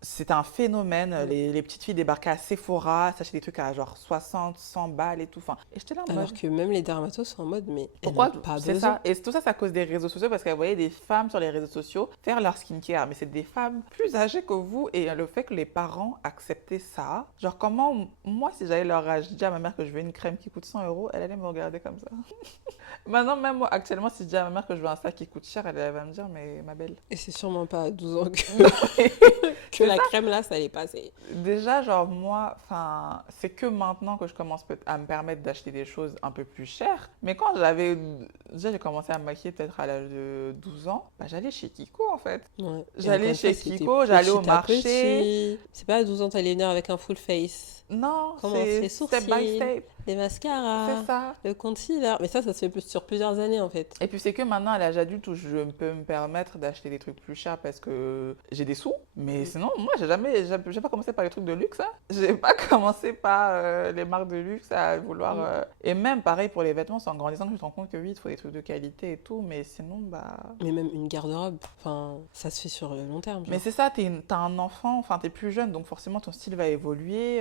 c'était un phénomène. Ouais. Les petites filles débarquaient à Sephora, s'achetaient des trucs à genre 60, 100 balles et tout. Enfin, et j'étais là en Alors mode, que même les dermatos sont en mode, mais elles pourquoi n'ont pas c'est besoin. ça? Et tout ça, c'est à cause des réseaux sociaux parce qu'elle voyait des femmes sur les réseaux sociaux faire leur skincare. Mais c'est des femmes plus âgées que vous. Et le fait que les parents acceptaient ça, genre comment, moi, si j'allais leur âge, je dis à ma mère que je veux une crème qui coûte 100 euros, elle allait me regarder comme ça. Maintenant, même moi, actuellement, si je dis à ma mère que je veux un sac qui coûte cher, elle va me dire, mais ma belle. Et c'est sûrement pas à 12 ans que C'est la ça. crème là, ça allait passer. Déjà, genre, moi, enfin, c'est que maintenant que je commence à me permettre d'acheter des choses un peu plus chères. Mais quand déjà, j'ai commencé à me maquiller peut-être à l'âge de 12 ans, bah, j'allais chez Kiko, en fait. Ouais. Et J'allais encore une chez fois, c'était Kiko, j'allais au petit à marché. petit. C'est pas à 12 ans, t'allais venir avec un full face. Non, Commence c'est les step by sourcils, step. les mascaras, C'est ça. le concealer. Mais ça se fait sur plusieurs années en fait. Et puis c'est que maintenant, à l'âge adulte, où je peux me permettre d'acheter des trucs plus chers parce que j'ai des sous. Mais sinon, moi, j'ai pas commencé par les trucs de luxe. Hein. J'ai pas commencé par les marques de luxe à vouloir. Et même pareil pour les vêtements, c'est en grandissant que je te rends compte que oui, il faut des trucs de qualité et tout. Mais sinon, bah. Mais même une garde-robe, enfin, ça se fait sur le long terme. Mais Genre. c'est ça, t'as un enfant, enfin t'es plus jeune, donc forcément ton style va évoluer,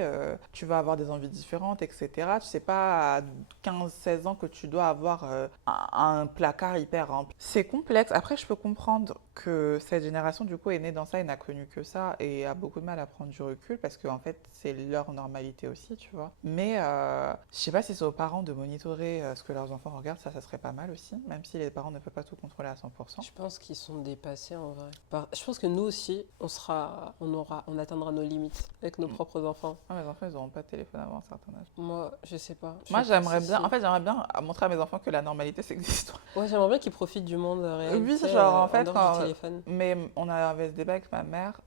tu vas avoir des envies différentes, etc. Tu sais pas à 15-16 ans que tu dois avoir un placard hyper rempli. C'est complexe. Après, je peux comprendre que cette génération, du coup, est née dans ça et n'a connu que ça et a beaucoup de mal à prendre du recul parce qu'en fait, c'est leur normalité aussi, tu vois. Mais je sais pas si c'est aux parents de monitorer ce que leurs enfants regardent, ça serait pas mal aussi, même si les parents ne peuvent pas tout contrôler à 100%. Je pense qu'ils sont dépassés en vrai. Je pense que nous aussi, on atteindra nos limites avec nos propres enfants. Ah, mes enfants, ils n'auront pas de téléphone avant un certain âge. Moi, je sais pas. Moi, Je j'aimerais pense bien, aussi. en fait, j'aimerais bien montrer à mes enfants que la normalité, ça existe. Ouais, j'aimerais bien qu'ils profitent du monde réel. Oui, tu sais, genre, en fait, dehors du téléphone. mais on avait ce débat avec ma mère,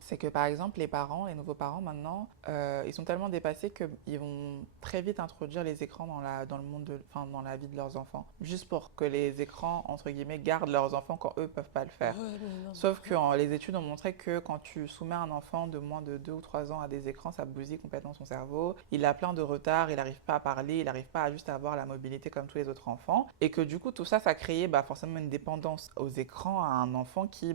c'est que par exemple, les nouveaux parents maintenant, ils sont tellement dépassés qu'ils vont très vite introduire les écrans dans le monde dans la vie de leurs enfants, juste pour que les écrans, entre guillemets, gardent leurs enfants quand eux peuvent pas le faire. Ouais, mais non. Sauf que les études ont montré que quand tu soumets un enfant de moins de 2 ou 3 ans à des écrans, ça bousille complètement son cerveau. Il a plein de retard, il n'arrive pas à parler, il n'arrive pas à juste avoir la mobilité comme tous les autres enfants. Et que du coup, tout ça, ça a créé forcément une dépendance aux écrans justement un enfant qui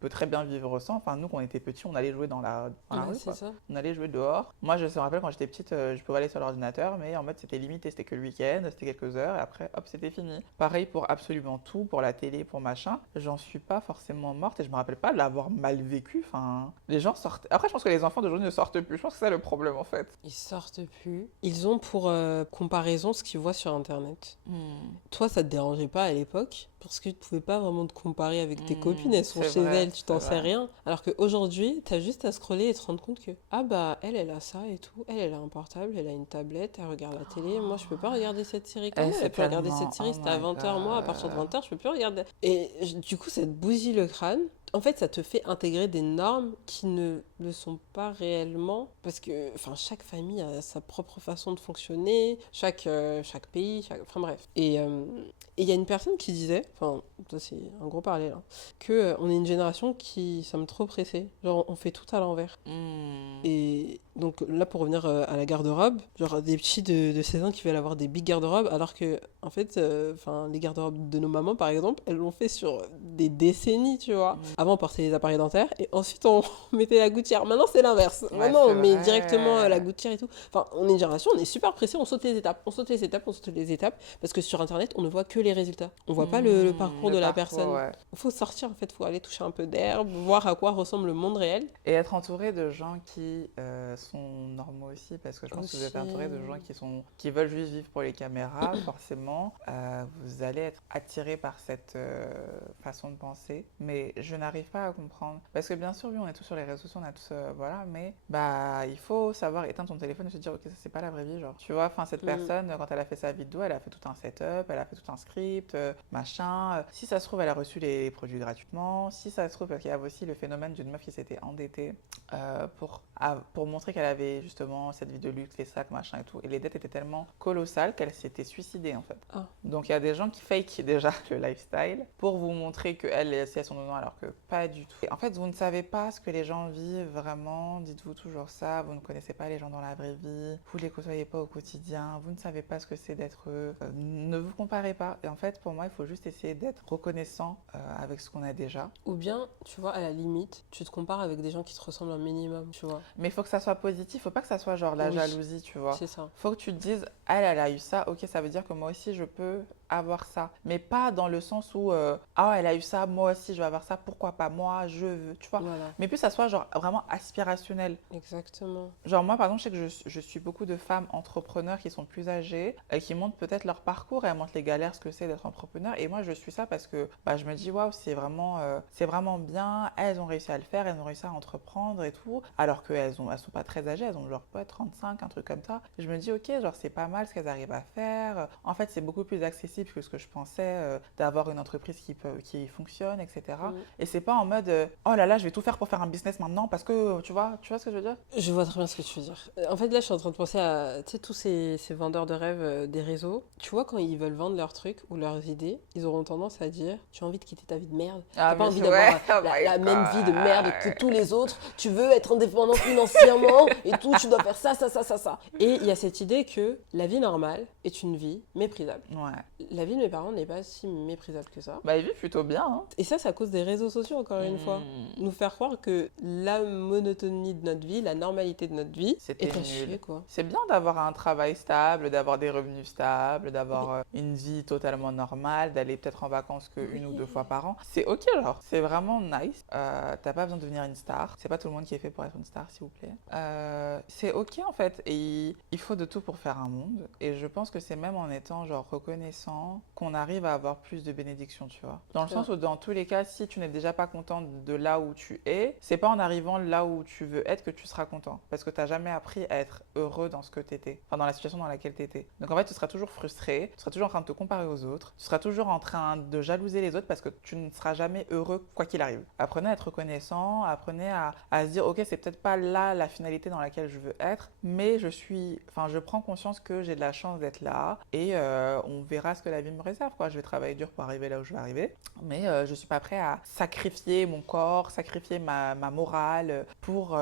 peut très bien vivre sans. Enfin, nous, quand on était petits, on allait jouer dans la rue, c'est quoi. ça. On allait jouer dehors. Moi, je me rappelle quand j'étais petite, je pouvais aller sur l'ordinateur, mais en mode c'était limité, c'était que le week-end, c'était quelques heures, et après, hop, c'était fini. Pareil pour absolument tout, pour la télé, pour machin. J'en suis pas forcément morte et je me rappelle pas de l'avoir mal vécu. Enfin, les gens sortent. Après, je pense que les enfants d'aujourd'hui ne sortent plus. Je pense que c'est ça le problème en fait. Ils sortent plus. Ils ont pour comparaison ce qu'ils voient sur Internet. Toi, ça te dérangeait pas à l'époque parce que tu pouvais pas vraiment te comparer avec tes copines. Elles sont c'est chez vrai, elles, tu t'en c'est sais vrai. rien. Alors qu'aujourd'hui, t'as juste à scroller et te rendre compte que elle a ça et tout. Elle a un portable, elle a une tablette, elle regarde la télé. Moi, je peux pas regarder cette série comme elle. C'est Elle peut regarder tellement. cette série, Oh c'était à my 20h. Moi, à partir de god. 20h, je peux plus regarder. Et du coup, ça te bousille le crâne. En fait, ça te fait intégrer des normes qui ne le sont pas réellement parce que chaque famille a sa propre façon de fonctionner, chaque pays, enfin bref. Et il y a une personne qui disait, ça c'est un gros parallèle, hein, que on est une génération qui sommes trop pressés, genre on fait tout à l'envers. Et donc là, pour revenir à la garde-robe, genre des petits de 16 ans qui veulent avoir des big garde-robes, alors que en fait, les garde-robes de nos mamans par exemple, elles l'ont fait sur des décennies, tu vois. Avant, on portait les appareils dentaires et ensuite on mettait la gouttière. Maintenant, c'est l'inverse. Ouais, Maintenant, c'est on met vrai. directement la gouttière et tout. Enfin, on est une génération, on est super pressé, on saute les étapes, on saute les étapes, on saute les étapes, parce que sur Internet, on ne voit que les résultats. On voit pas le parcours de la personne. Ouais. Il faut sortir, en fait, il faut aller toucher un peu d'herbe, voir à quoi ressemble le monde réel. Et être entouré de gens qui sont normaux aussi, parce que je pense que vous êtes entouré de gens qui veulent juste vivre pour les caméras, forcément. Vous allez être attiré par cette façon de penser. Mais je n'arrive pas à comprendre. Parce que bien sûr, oui, on est tous sur les réseaux sociaux, on a tous, voilà, mais il faut savoir éteindre ton téléphone et se dire, ok, ça c'est pas la vraie vie, genre. Tu vois, cette personne, quand elle a fait sa vidéo, elle a fait tout un setup, elle a fait tout un script, machin. Si ça se trouve, elle a reçu les produits gratuitement. Si ça se trouve, parce qu'il y a aussi le phénomène d'une meuf qui s'était endettée pour montrer qu'elle avait justement cette vie de luxe, les sacs, machin et tout. Et les dettes étaient tellement colossales qu'elle s'était suicidée en fait. Donc il y a des gens qui fake déjà le lifestyle pour vous montrer qu'elle est assise à son dedans alors que pas du tout. Et en fait, vous ne savez pas ce que les gens vivent vraiment. Dites-vous toujours ça. Vous ne connaissez pas les gens dans la vraie vie. Vous les côtoyez pas au quotidien. Vous ne savez pas ce que c'est d'être eux. Ne vous comparez pas. Et en fait, pour moi, il faut juste essayer d'être reconnaissant avec ce qu'on a déjà. Ou bien, tu vois, à la limite, tu te compares avec des gens qui te ressemblent un minimum, tu vois. Mais il faut que ça soit positif. Faut pas que ça soit genre la jalousie, tu vois. C'est ça. Faut que tu te dises, elle a eu ça. Ok, ça veut dire que moi aussi, je peux avoir ça. Mais pas dans le sens où, elle a eu ça, moi aussi, je vais avoir ça. Pourquoi pas moi, je veux, tu vois. Voilà. Mais plus ça soit genre vraiment aspirationnel. Exactement. Genre moi, par exemple, je sais que je suis beaucoup de femmes entrepreneurs qui sont plus âgées, qui montrent peut-être leur parcours et elles montrent les galères, ce que c'est d'être entrepreneur. Et moi, je suis ça parce que je me dis, waouh, c'est vraiment bien. Elles ont réussi à le faire, elles ont réussi à entreprendre et tout. Alors qu'elles sont pas très âgées, elles ont genre peut-être 35, un truc comme ça. Et je me dis, ok, genre c'est pas mal ce qu'elles arrivent à faire. En fait, c'est beaucoup plus accessible que ce que je pensais d'avoir une entreprise qui fonctionne, etc. Et c'est pas en mode, oh là là, je vais tout faire pour faire un business maintenant parce que, tu vois ce que je veux dire? Je vois très bien ce que tu veux dire. En fait, là, je suis en train de penser à tous ces vendeurs de rêves des réseaux. Tu vois, quand ils veulent vendre leurs trucs ou leurs idées, ils auront tendance à dire, tu as envie de quitter ta vie de merde. T'as pas envie d'avoir la même vie de merde que tous les autres. Tu veux être indépendant financièrement et tout. Tu dois faire ça, ça, ça, ça, ça. Et il y a cette idée que la vie normale est une vie méprisable. Ouais. La vie de mes parents n'est pas si méprisable que ça. Ils vivent plutôt bien. Hein. Et ça, c'est à cause des réseaux sociaux, encore une fois. Nous faire croire que la monotonie de notre vie, la normalité de notre vie, est à chier, quoi. C'est bien d'avoir un travail stable, d'avoir des revenus stables, d'avoir une vie totalement normale, d'aller peut-être en vacances qu'une ou deux fois par an. C'est ok, genre. C'est vraiment nice. T'as pas besoin de devenir une star. C'est pas tout le monde qui est fait pour être une star, s'il vous plaît. C'est ok, en fait. Et il faut de tout pour faire un monde. Et je pense que c'est même en étant, genre, reconnaissant qu'on arrive à avoir plus de bénédictions, tu vois. Dans le sens où, dans tous les cas, si tu n'es déjà pas content de là où tu es, c'est pas en arrivant là où tu veux être que tu seras content. Parce que t'as jamais appris à être heureux dans ce que t'étais. Enfin, dans la situation dans laquelle t'étais. Donc, en fait, tu seras toujours frustré. Tu seras toujours en train de te comparer aux autres. Tu seras toujours en train de jalouser les autres parce que tu ne seras jamais heureux quoi qu'il arrive. Apprenez à être reconnaissant. Apprenez à se dire, ok, c'est peut-être pas là la finalité dans laquelle je veux être, mais je prends conscience que j'ai de la chance d'être là et on verra ce que la vie me réserve, quoi. Je vais travailler dur pour arriver là où je vais arriver, mais je suis pas prêt à sacrifier mon corps, sacrifier ma morale pour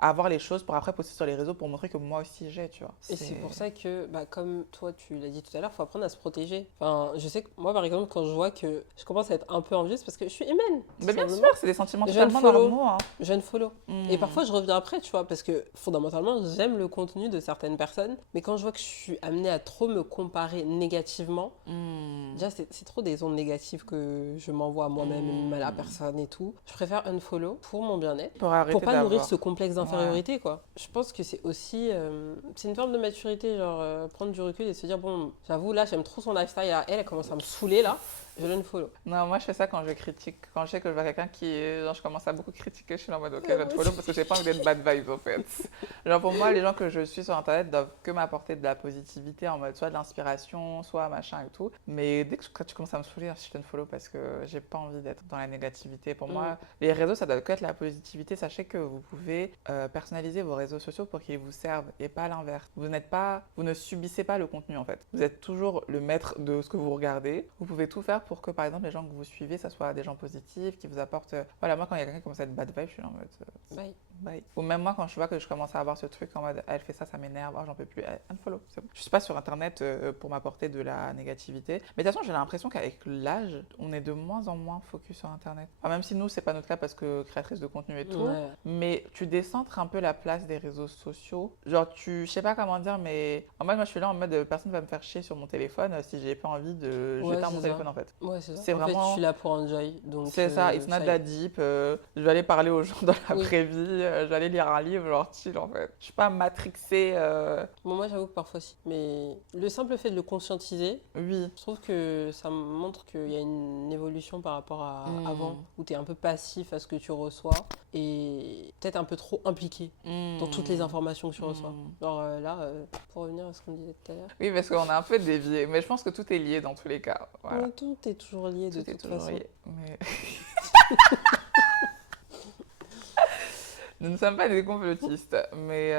avoir les choses pour après poster sur les réseaux pour montrer que moi aussi j'ai, tu vois. Et c'est pour ça que, comme toi tu l'as dit tout à l'heure, il faut apprendre à se protéger. Enfin, je sais que moi par exemple, quand je vois que je commence à être un peu envieuse, parce que je suis humaine. Mais bien sûr, c'est des sentiments Je totalement unfollow. normaux. Hein. Je unfollow. Et parfois je reviens après, tu vois, parce que fondamentalement j'aime le contenu de certaines personnes, mais quand je vois que je suis amenée à trop me comparer négativement, déjà c'est trop des ondes négatives que je m'envoie à moi-même, même à la personne et tout. Je préfère unfollow pour mon bien-être, pour pas nourrir ce complexe d'infériorité, quoi. Je pense que c'est aussi, c'est une forme de maturité, genre prendre du recul et se dire, bon, j'avoue, là j'aime trop son lifestyle, elle commence à me saouler là. Je l'unfollow. Non, moi je fais ça quand je critique. Quand je sais que je vois quelqu'un qui. Genre, je commence à beaucoup critiquer, je suis en mode ok, j'unfollow parce que j'ai pas envie d'être bad vibes en fait. Genre, pour moi, les gens que je suis sur internet doivent que m'apporter de la positivité en mode soit de l'inspiration, soit machin et tout. Mais dès que quand tu commences à me saouler, je t'unfollow parce que j'ai pas envie d'être dans la négativité. Pour moi, les réseaux ça doit que être la positivité. Sachez que vous pouvez personnaliser vos réseaux sociaux pour qu'ils vous servent et pas l'inverse. Vous ne subissez pas le contenu en fait. Vous êtes toujours le maître de ce que vous regardez. Vous pouvez tout faire pour que par exemple les gens que vous suivez, ça soit des gens positifs, qui vous apportent... Voilà, moi quand il y a quelqu'un qui commence à être bad vibe, je suis en mode... Bye. Ou même moi quand je vois que je commence à avoir ce truc en mode elle fait ça, ça m'énerve, j'en peux plus, unfollow. C'est bon. Je suis pas sur internet pour m'apporter de la négativité. Mais de toute façon j'ai l'impression qu'avec l'âge, on est de moins en moins focus sur internet. Enfin, même si nous c'est pas notre cas parce que créatrice de contenu et tout, mais tu décentres un peu la place des réseaux sociaux. Genre je sais pas comment dire, mais en mode moi je suis là en mode personne va me faire chier sur mon téléphone si j'ai pas envie de jeter mon téléphone en fait. Ouais, c'est ça. C'est vraiment... fait, je suis là pour enjoy. Donc, c'est ça, it's not that deep. Je vais aller parler aux gens dans la vraie vie. Je vais aller lire un livre, genre chill en fait. Je suis pas matrixée. Bon, moi j'avoue que parfois si. Mais le simple fait de le conscientiser, oui. Je trouve que ça montre qu'il y a une évolution par rapport à avant, où tu es un peu passif à ce que tu reçois et peut-être un peu trop impliqué dans toutes les informations que tu reçois. Genre là, pour revenir à ce qu'on disait tout à l'heure. Oui, parce qu'on a un peu dévié, mais je pense que tout est lié dans tous les cas. Voilà. Tout est toujours lié de toute façon. Lié, mais... Nous ne sommes pas des complotistes, mais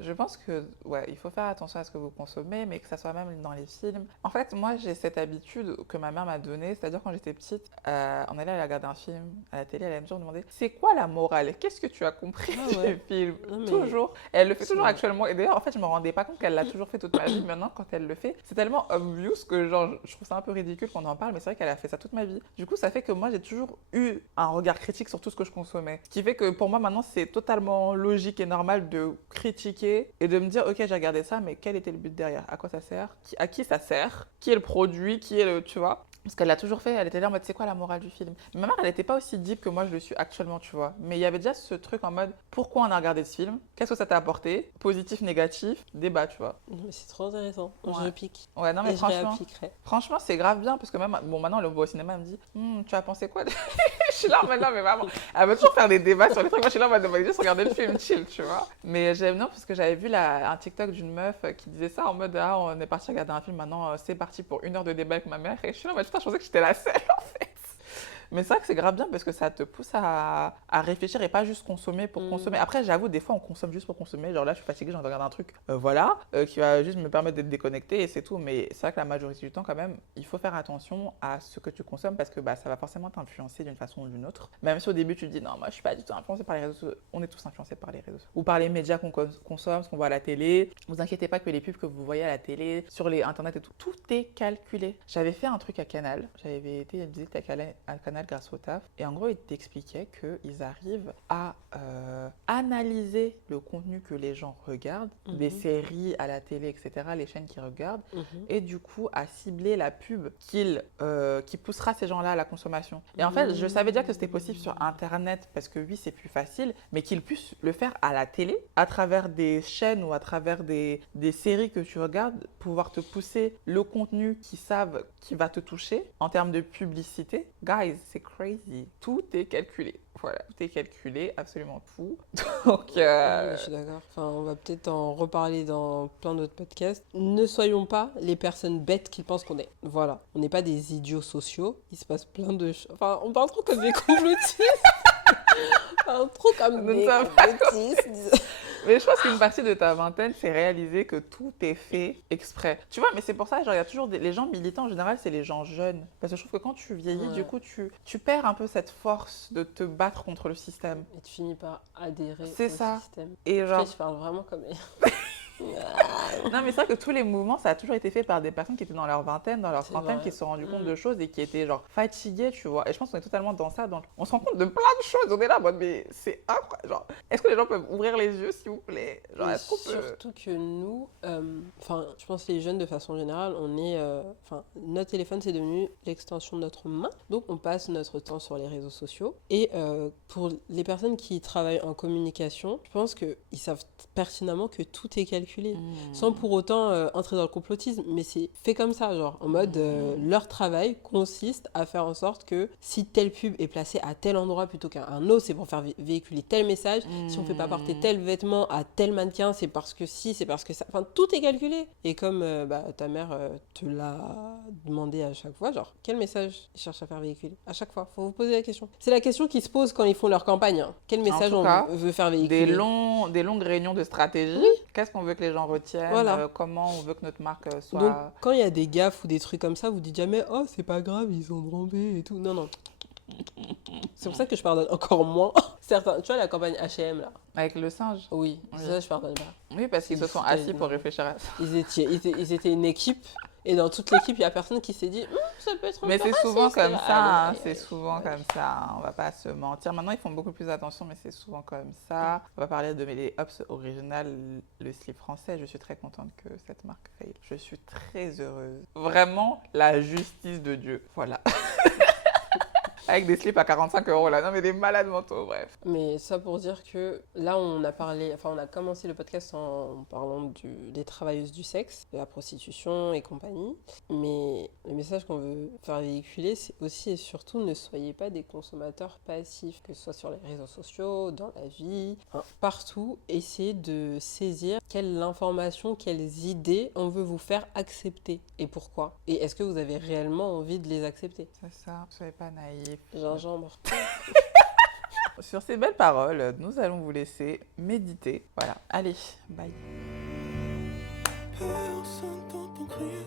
je pense que il faut faire attention à ce que vous consommez, mais que ça soit même dans les films. En fait, moi, j'ai cette habitude que ma mère m'a donnée, c'est-à-dire quand j'étais petite, on allait regarder un film à la télé, elle allait toujours me demander c'est quoi la morale? Qu'est-ce que tu as compris du film? Toujours. Et elle le fait toujours actuellement. Et d'ailleurs, en fait, je me rendais pas compte qu'elle l'a toujours fait toute ma vie. Maintenant, quand elle le fait, c'est tellement obvious que genre, je trouve ça un peu ridicule qu'on en parle, mais c'est vrai qu'elle a fait ça toute ma vie. Du coup, ça fait que moi, j'ai toujours eu un regard critique sur tout ce que je consommais. Ce qui fait que pour moi, maintenant, c'est totalement logique et normal de critiquer et de me dire ok j'ai regardé ça mais quel était le but derrière, à quoi ça sert, à qui ça sert, qui est le produit, qui est le, tu vois, parce qu'elle l'a toujours fait, elle était là en mode c'est quoi la morale du film. Ma mère elle n'était pas aussi deep que moi je le suis actuellement, tu vois, mais il y avait déjà ce truc en mode pourquoi on a regardé ce film, qu'est-ce que ça t'a apporté, positif, négatif, débat, tu vois. Mais c'est trop intéressant, je pique. Ouais, non mais et franchement c'est grave bien parce que même bon maintenant le voit au cinéma elle me dit tu as pensé quoi je suis là maintenant mais vraiment elle veut toujours faire des débats sur les trucs, moi je suis là en mode juste regarder le film chill, tu vois. Mais j'aime bien parce que j'avais vu un TikTok d'une meuf qui disait ça en mode on est parti regarder un film, maintenant c'est parti pour 1 heure de débat avec ma mère et je suis là en mode putain je pensais que j'étais la seule en fait. Mais c'est vrai que c'est grave bien parce que ça te pousse à réfléchir et pas juste consommer pour consommer. Après, j'avoue, des fois, on consomme juste pour consommer. Genre là, je suis fatiguée, j'ai envie de regarder un truc, qui va juste me permettre d'être déconnectée et c'est tout. Mais c'est vrai que la majorité du temps, quand même, il faut faire attention à ce que tu consommes parce que ça va forcément t'influencer d'une façon ou d'une autre. Même si au début, tu te dis non, moi, je suis pas du tout influencée par les réseaux sociaux. On est tous influencés par les réseaux sociaux ou par les médias qu'on consomme, ce qu'on voit à la télé. Vous inquiétez pas que les pubs que vous voyez à la télé, sur les internet et tout, tout est calculé. J'avais fait un truc à Canal. J'avais été une visite à Canal grâce au taf. Et en gros, ils t'expliquaient qu'ils arrivent à analyser le contenu que les gens regardent, des séries à la télé, etc., les chaînes qu'ils regardent, et du coup, à cibler la pub qui poussera ces gens-là à la consommation. Et en fait, je savais déjà que c'était possible sur Internet, parce que oui, c'est plus facile, mais qu'ils puissent le faire à la télé, à travers des chaînes ou à travers des séries que tu regardes, pouvoir te pousser le contenu qu'ils savent qui va te toucher en termes de publicité. Guys, c'est crazy. Tout est calculé. Voilà, tout est calculé, absolument tout. Donc, oui, je suis d'accord. Enfin, on va peut-être en reparler dans plein d'autres podcasts. Ne soyons pas les personnes bêtes qu'ils pensent qu'on est. Voilà, on n'est pas des idiots sociaux. Il se passe plein de choses. Enfin, on parle trop comme des complotistes. On parle trop comme des complotistes. Mais je pense qu'une partie de ta vingtaine, c'est réaliser que tout est fait exprès. Tu vois, mais c'est pour ça, genre, il y a toujours les gens militants, en général, c'est les gens jeunes. Parce que je trouve que quand tu vieillis, du coup, tu perds un peu cette force de te battre contre le système. Et tu finis par adhérer C'est au ça. système. Et genre... Après, je parle vraiment comme... Non, mais c'est vrai que tous les mouvements, ça a toujours été fait par des personnes qui étaient dans leur vingtaine, dans leur C'est trentaine, vrai. qui se sont rendues compte de choses et qui étaient genre fatiguées, tu vois. Et je pense qu'on est totalement dans ça. On se rend compte de plein de choses. On est là, en mode, mais c'est incroyable. Genre, est-ce que les gens peuvent ouvrir les yeux, s'il vous plaît? Genre, Et est-ce qu'on peut... surtout que nous, je pense que les jeunes de façon générale, notre téléphone c'est devenu l'extension de notre main. Donc on passe notre temps sur les réseaux sociaux. Et pour les personnes qui travaillent en communication, je pense qu'ils savent pertinemment que tout est calculé. Sans pour autant entrer dans le complotisme, mais c'est fait comme ça, genre en mode leur travail consiste à faire en sorte que si telle pub est placée à tel endroit plutôt qu'à un autre, c'est pour faire véhiculer tel message. Si on ne fait pas porter tel vêtement à tel mannequin, c'est parce que si, c'est parce que ça. Enfin, tout est calculé. Et comme ta mère te l'a demandé à chaque fois, genre quel message ils cherchent à faire véhiculer à chaque fois, faut vous poser la question. C'est la question qui se pose quand ils font leur campagne. Hein. Quel message veut faire véhiculer? Des longues réunions de stratégie. Oui. Qu'est-ce qu'on veut que les gens retiennent? Voilà. Comment on veut que notre marque soit... Donc, quand il y a des gaffes ou des trucs comme ça, vous dites jamais « Oh, c'est pas grave, ils ont trompé et tout. » Non, non. C'est pour ça que je pardonne encore moins. Certains, tu vois la campagne H&M là? Avec le singe? Oui, ça je pardonne pas. Oui, parce qu'ils se sont assis pour réfléchir à ça. Ils étaient une équipe. Et dans toute l'équipe, il n'y a personne qui s'est dit ça peut être un Mais peu c'est raciste. souvent comme Là, ça, allez, c'est souvent comme ça, on va pas se mentir. Maintenant, ils font beaucoup plus attention, mais c'est souvent comme ça. On va parler de mes Hops Original, le slip français. Je suis très contente que cette marque faille. Je suis très heureuse. Vraiment, la justice de Dieu. Voilà. Avec des slips à 45 € là. Non, mais des malades mentaux, bref. Mais ça pour dire que là, on a commencé le podcast en parlant des travailleuses du sexe, de la prostitution et compagnie. Mais le message qu'on veut faire véhiculer, c'est aussi et surtout ne soyez pas des consommateurs passifs, que ce soit sur les réseaux sociaux, dans la vie, partout. Essayez de saisir quelle information, quelles idées on veut vous faire accepter et pourquoi. Et est-ce que vous avez réellement envie de les accepter? C'est ça, soyez pas naïfs. Gingembre. Sur ces belles paroles, nous allons vous laisser méditer. Voilà, allez, bye. Personne t'entend crier.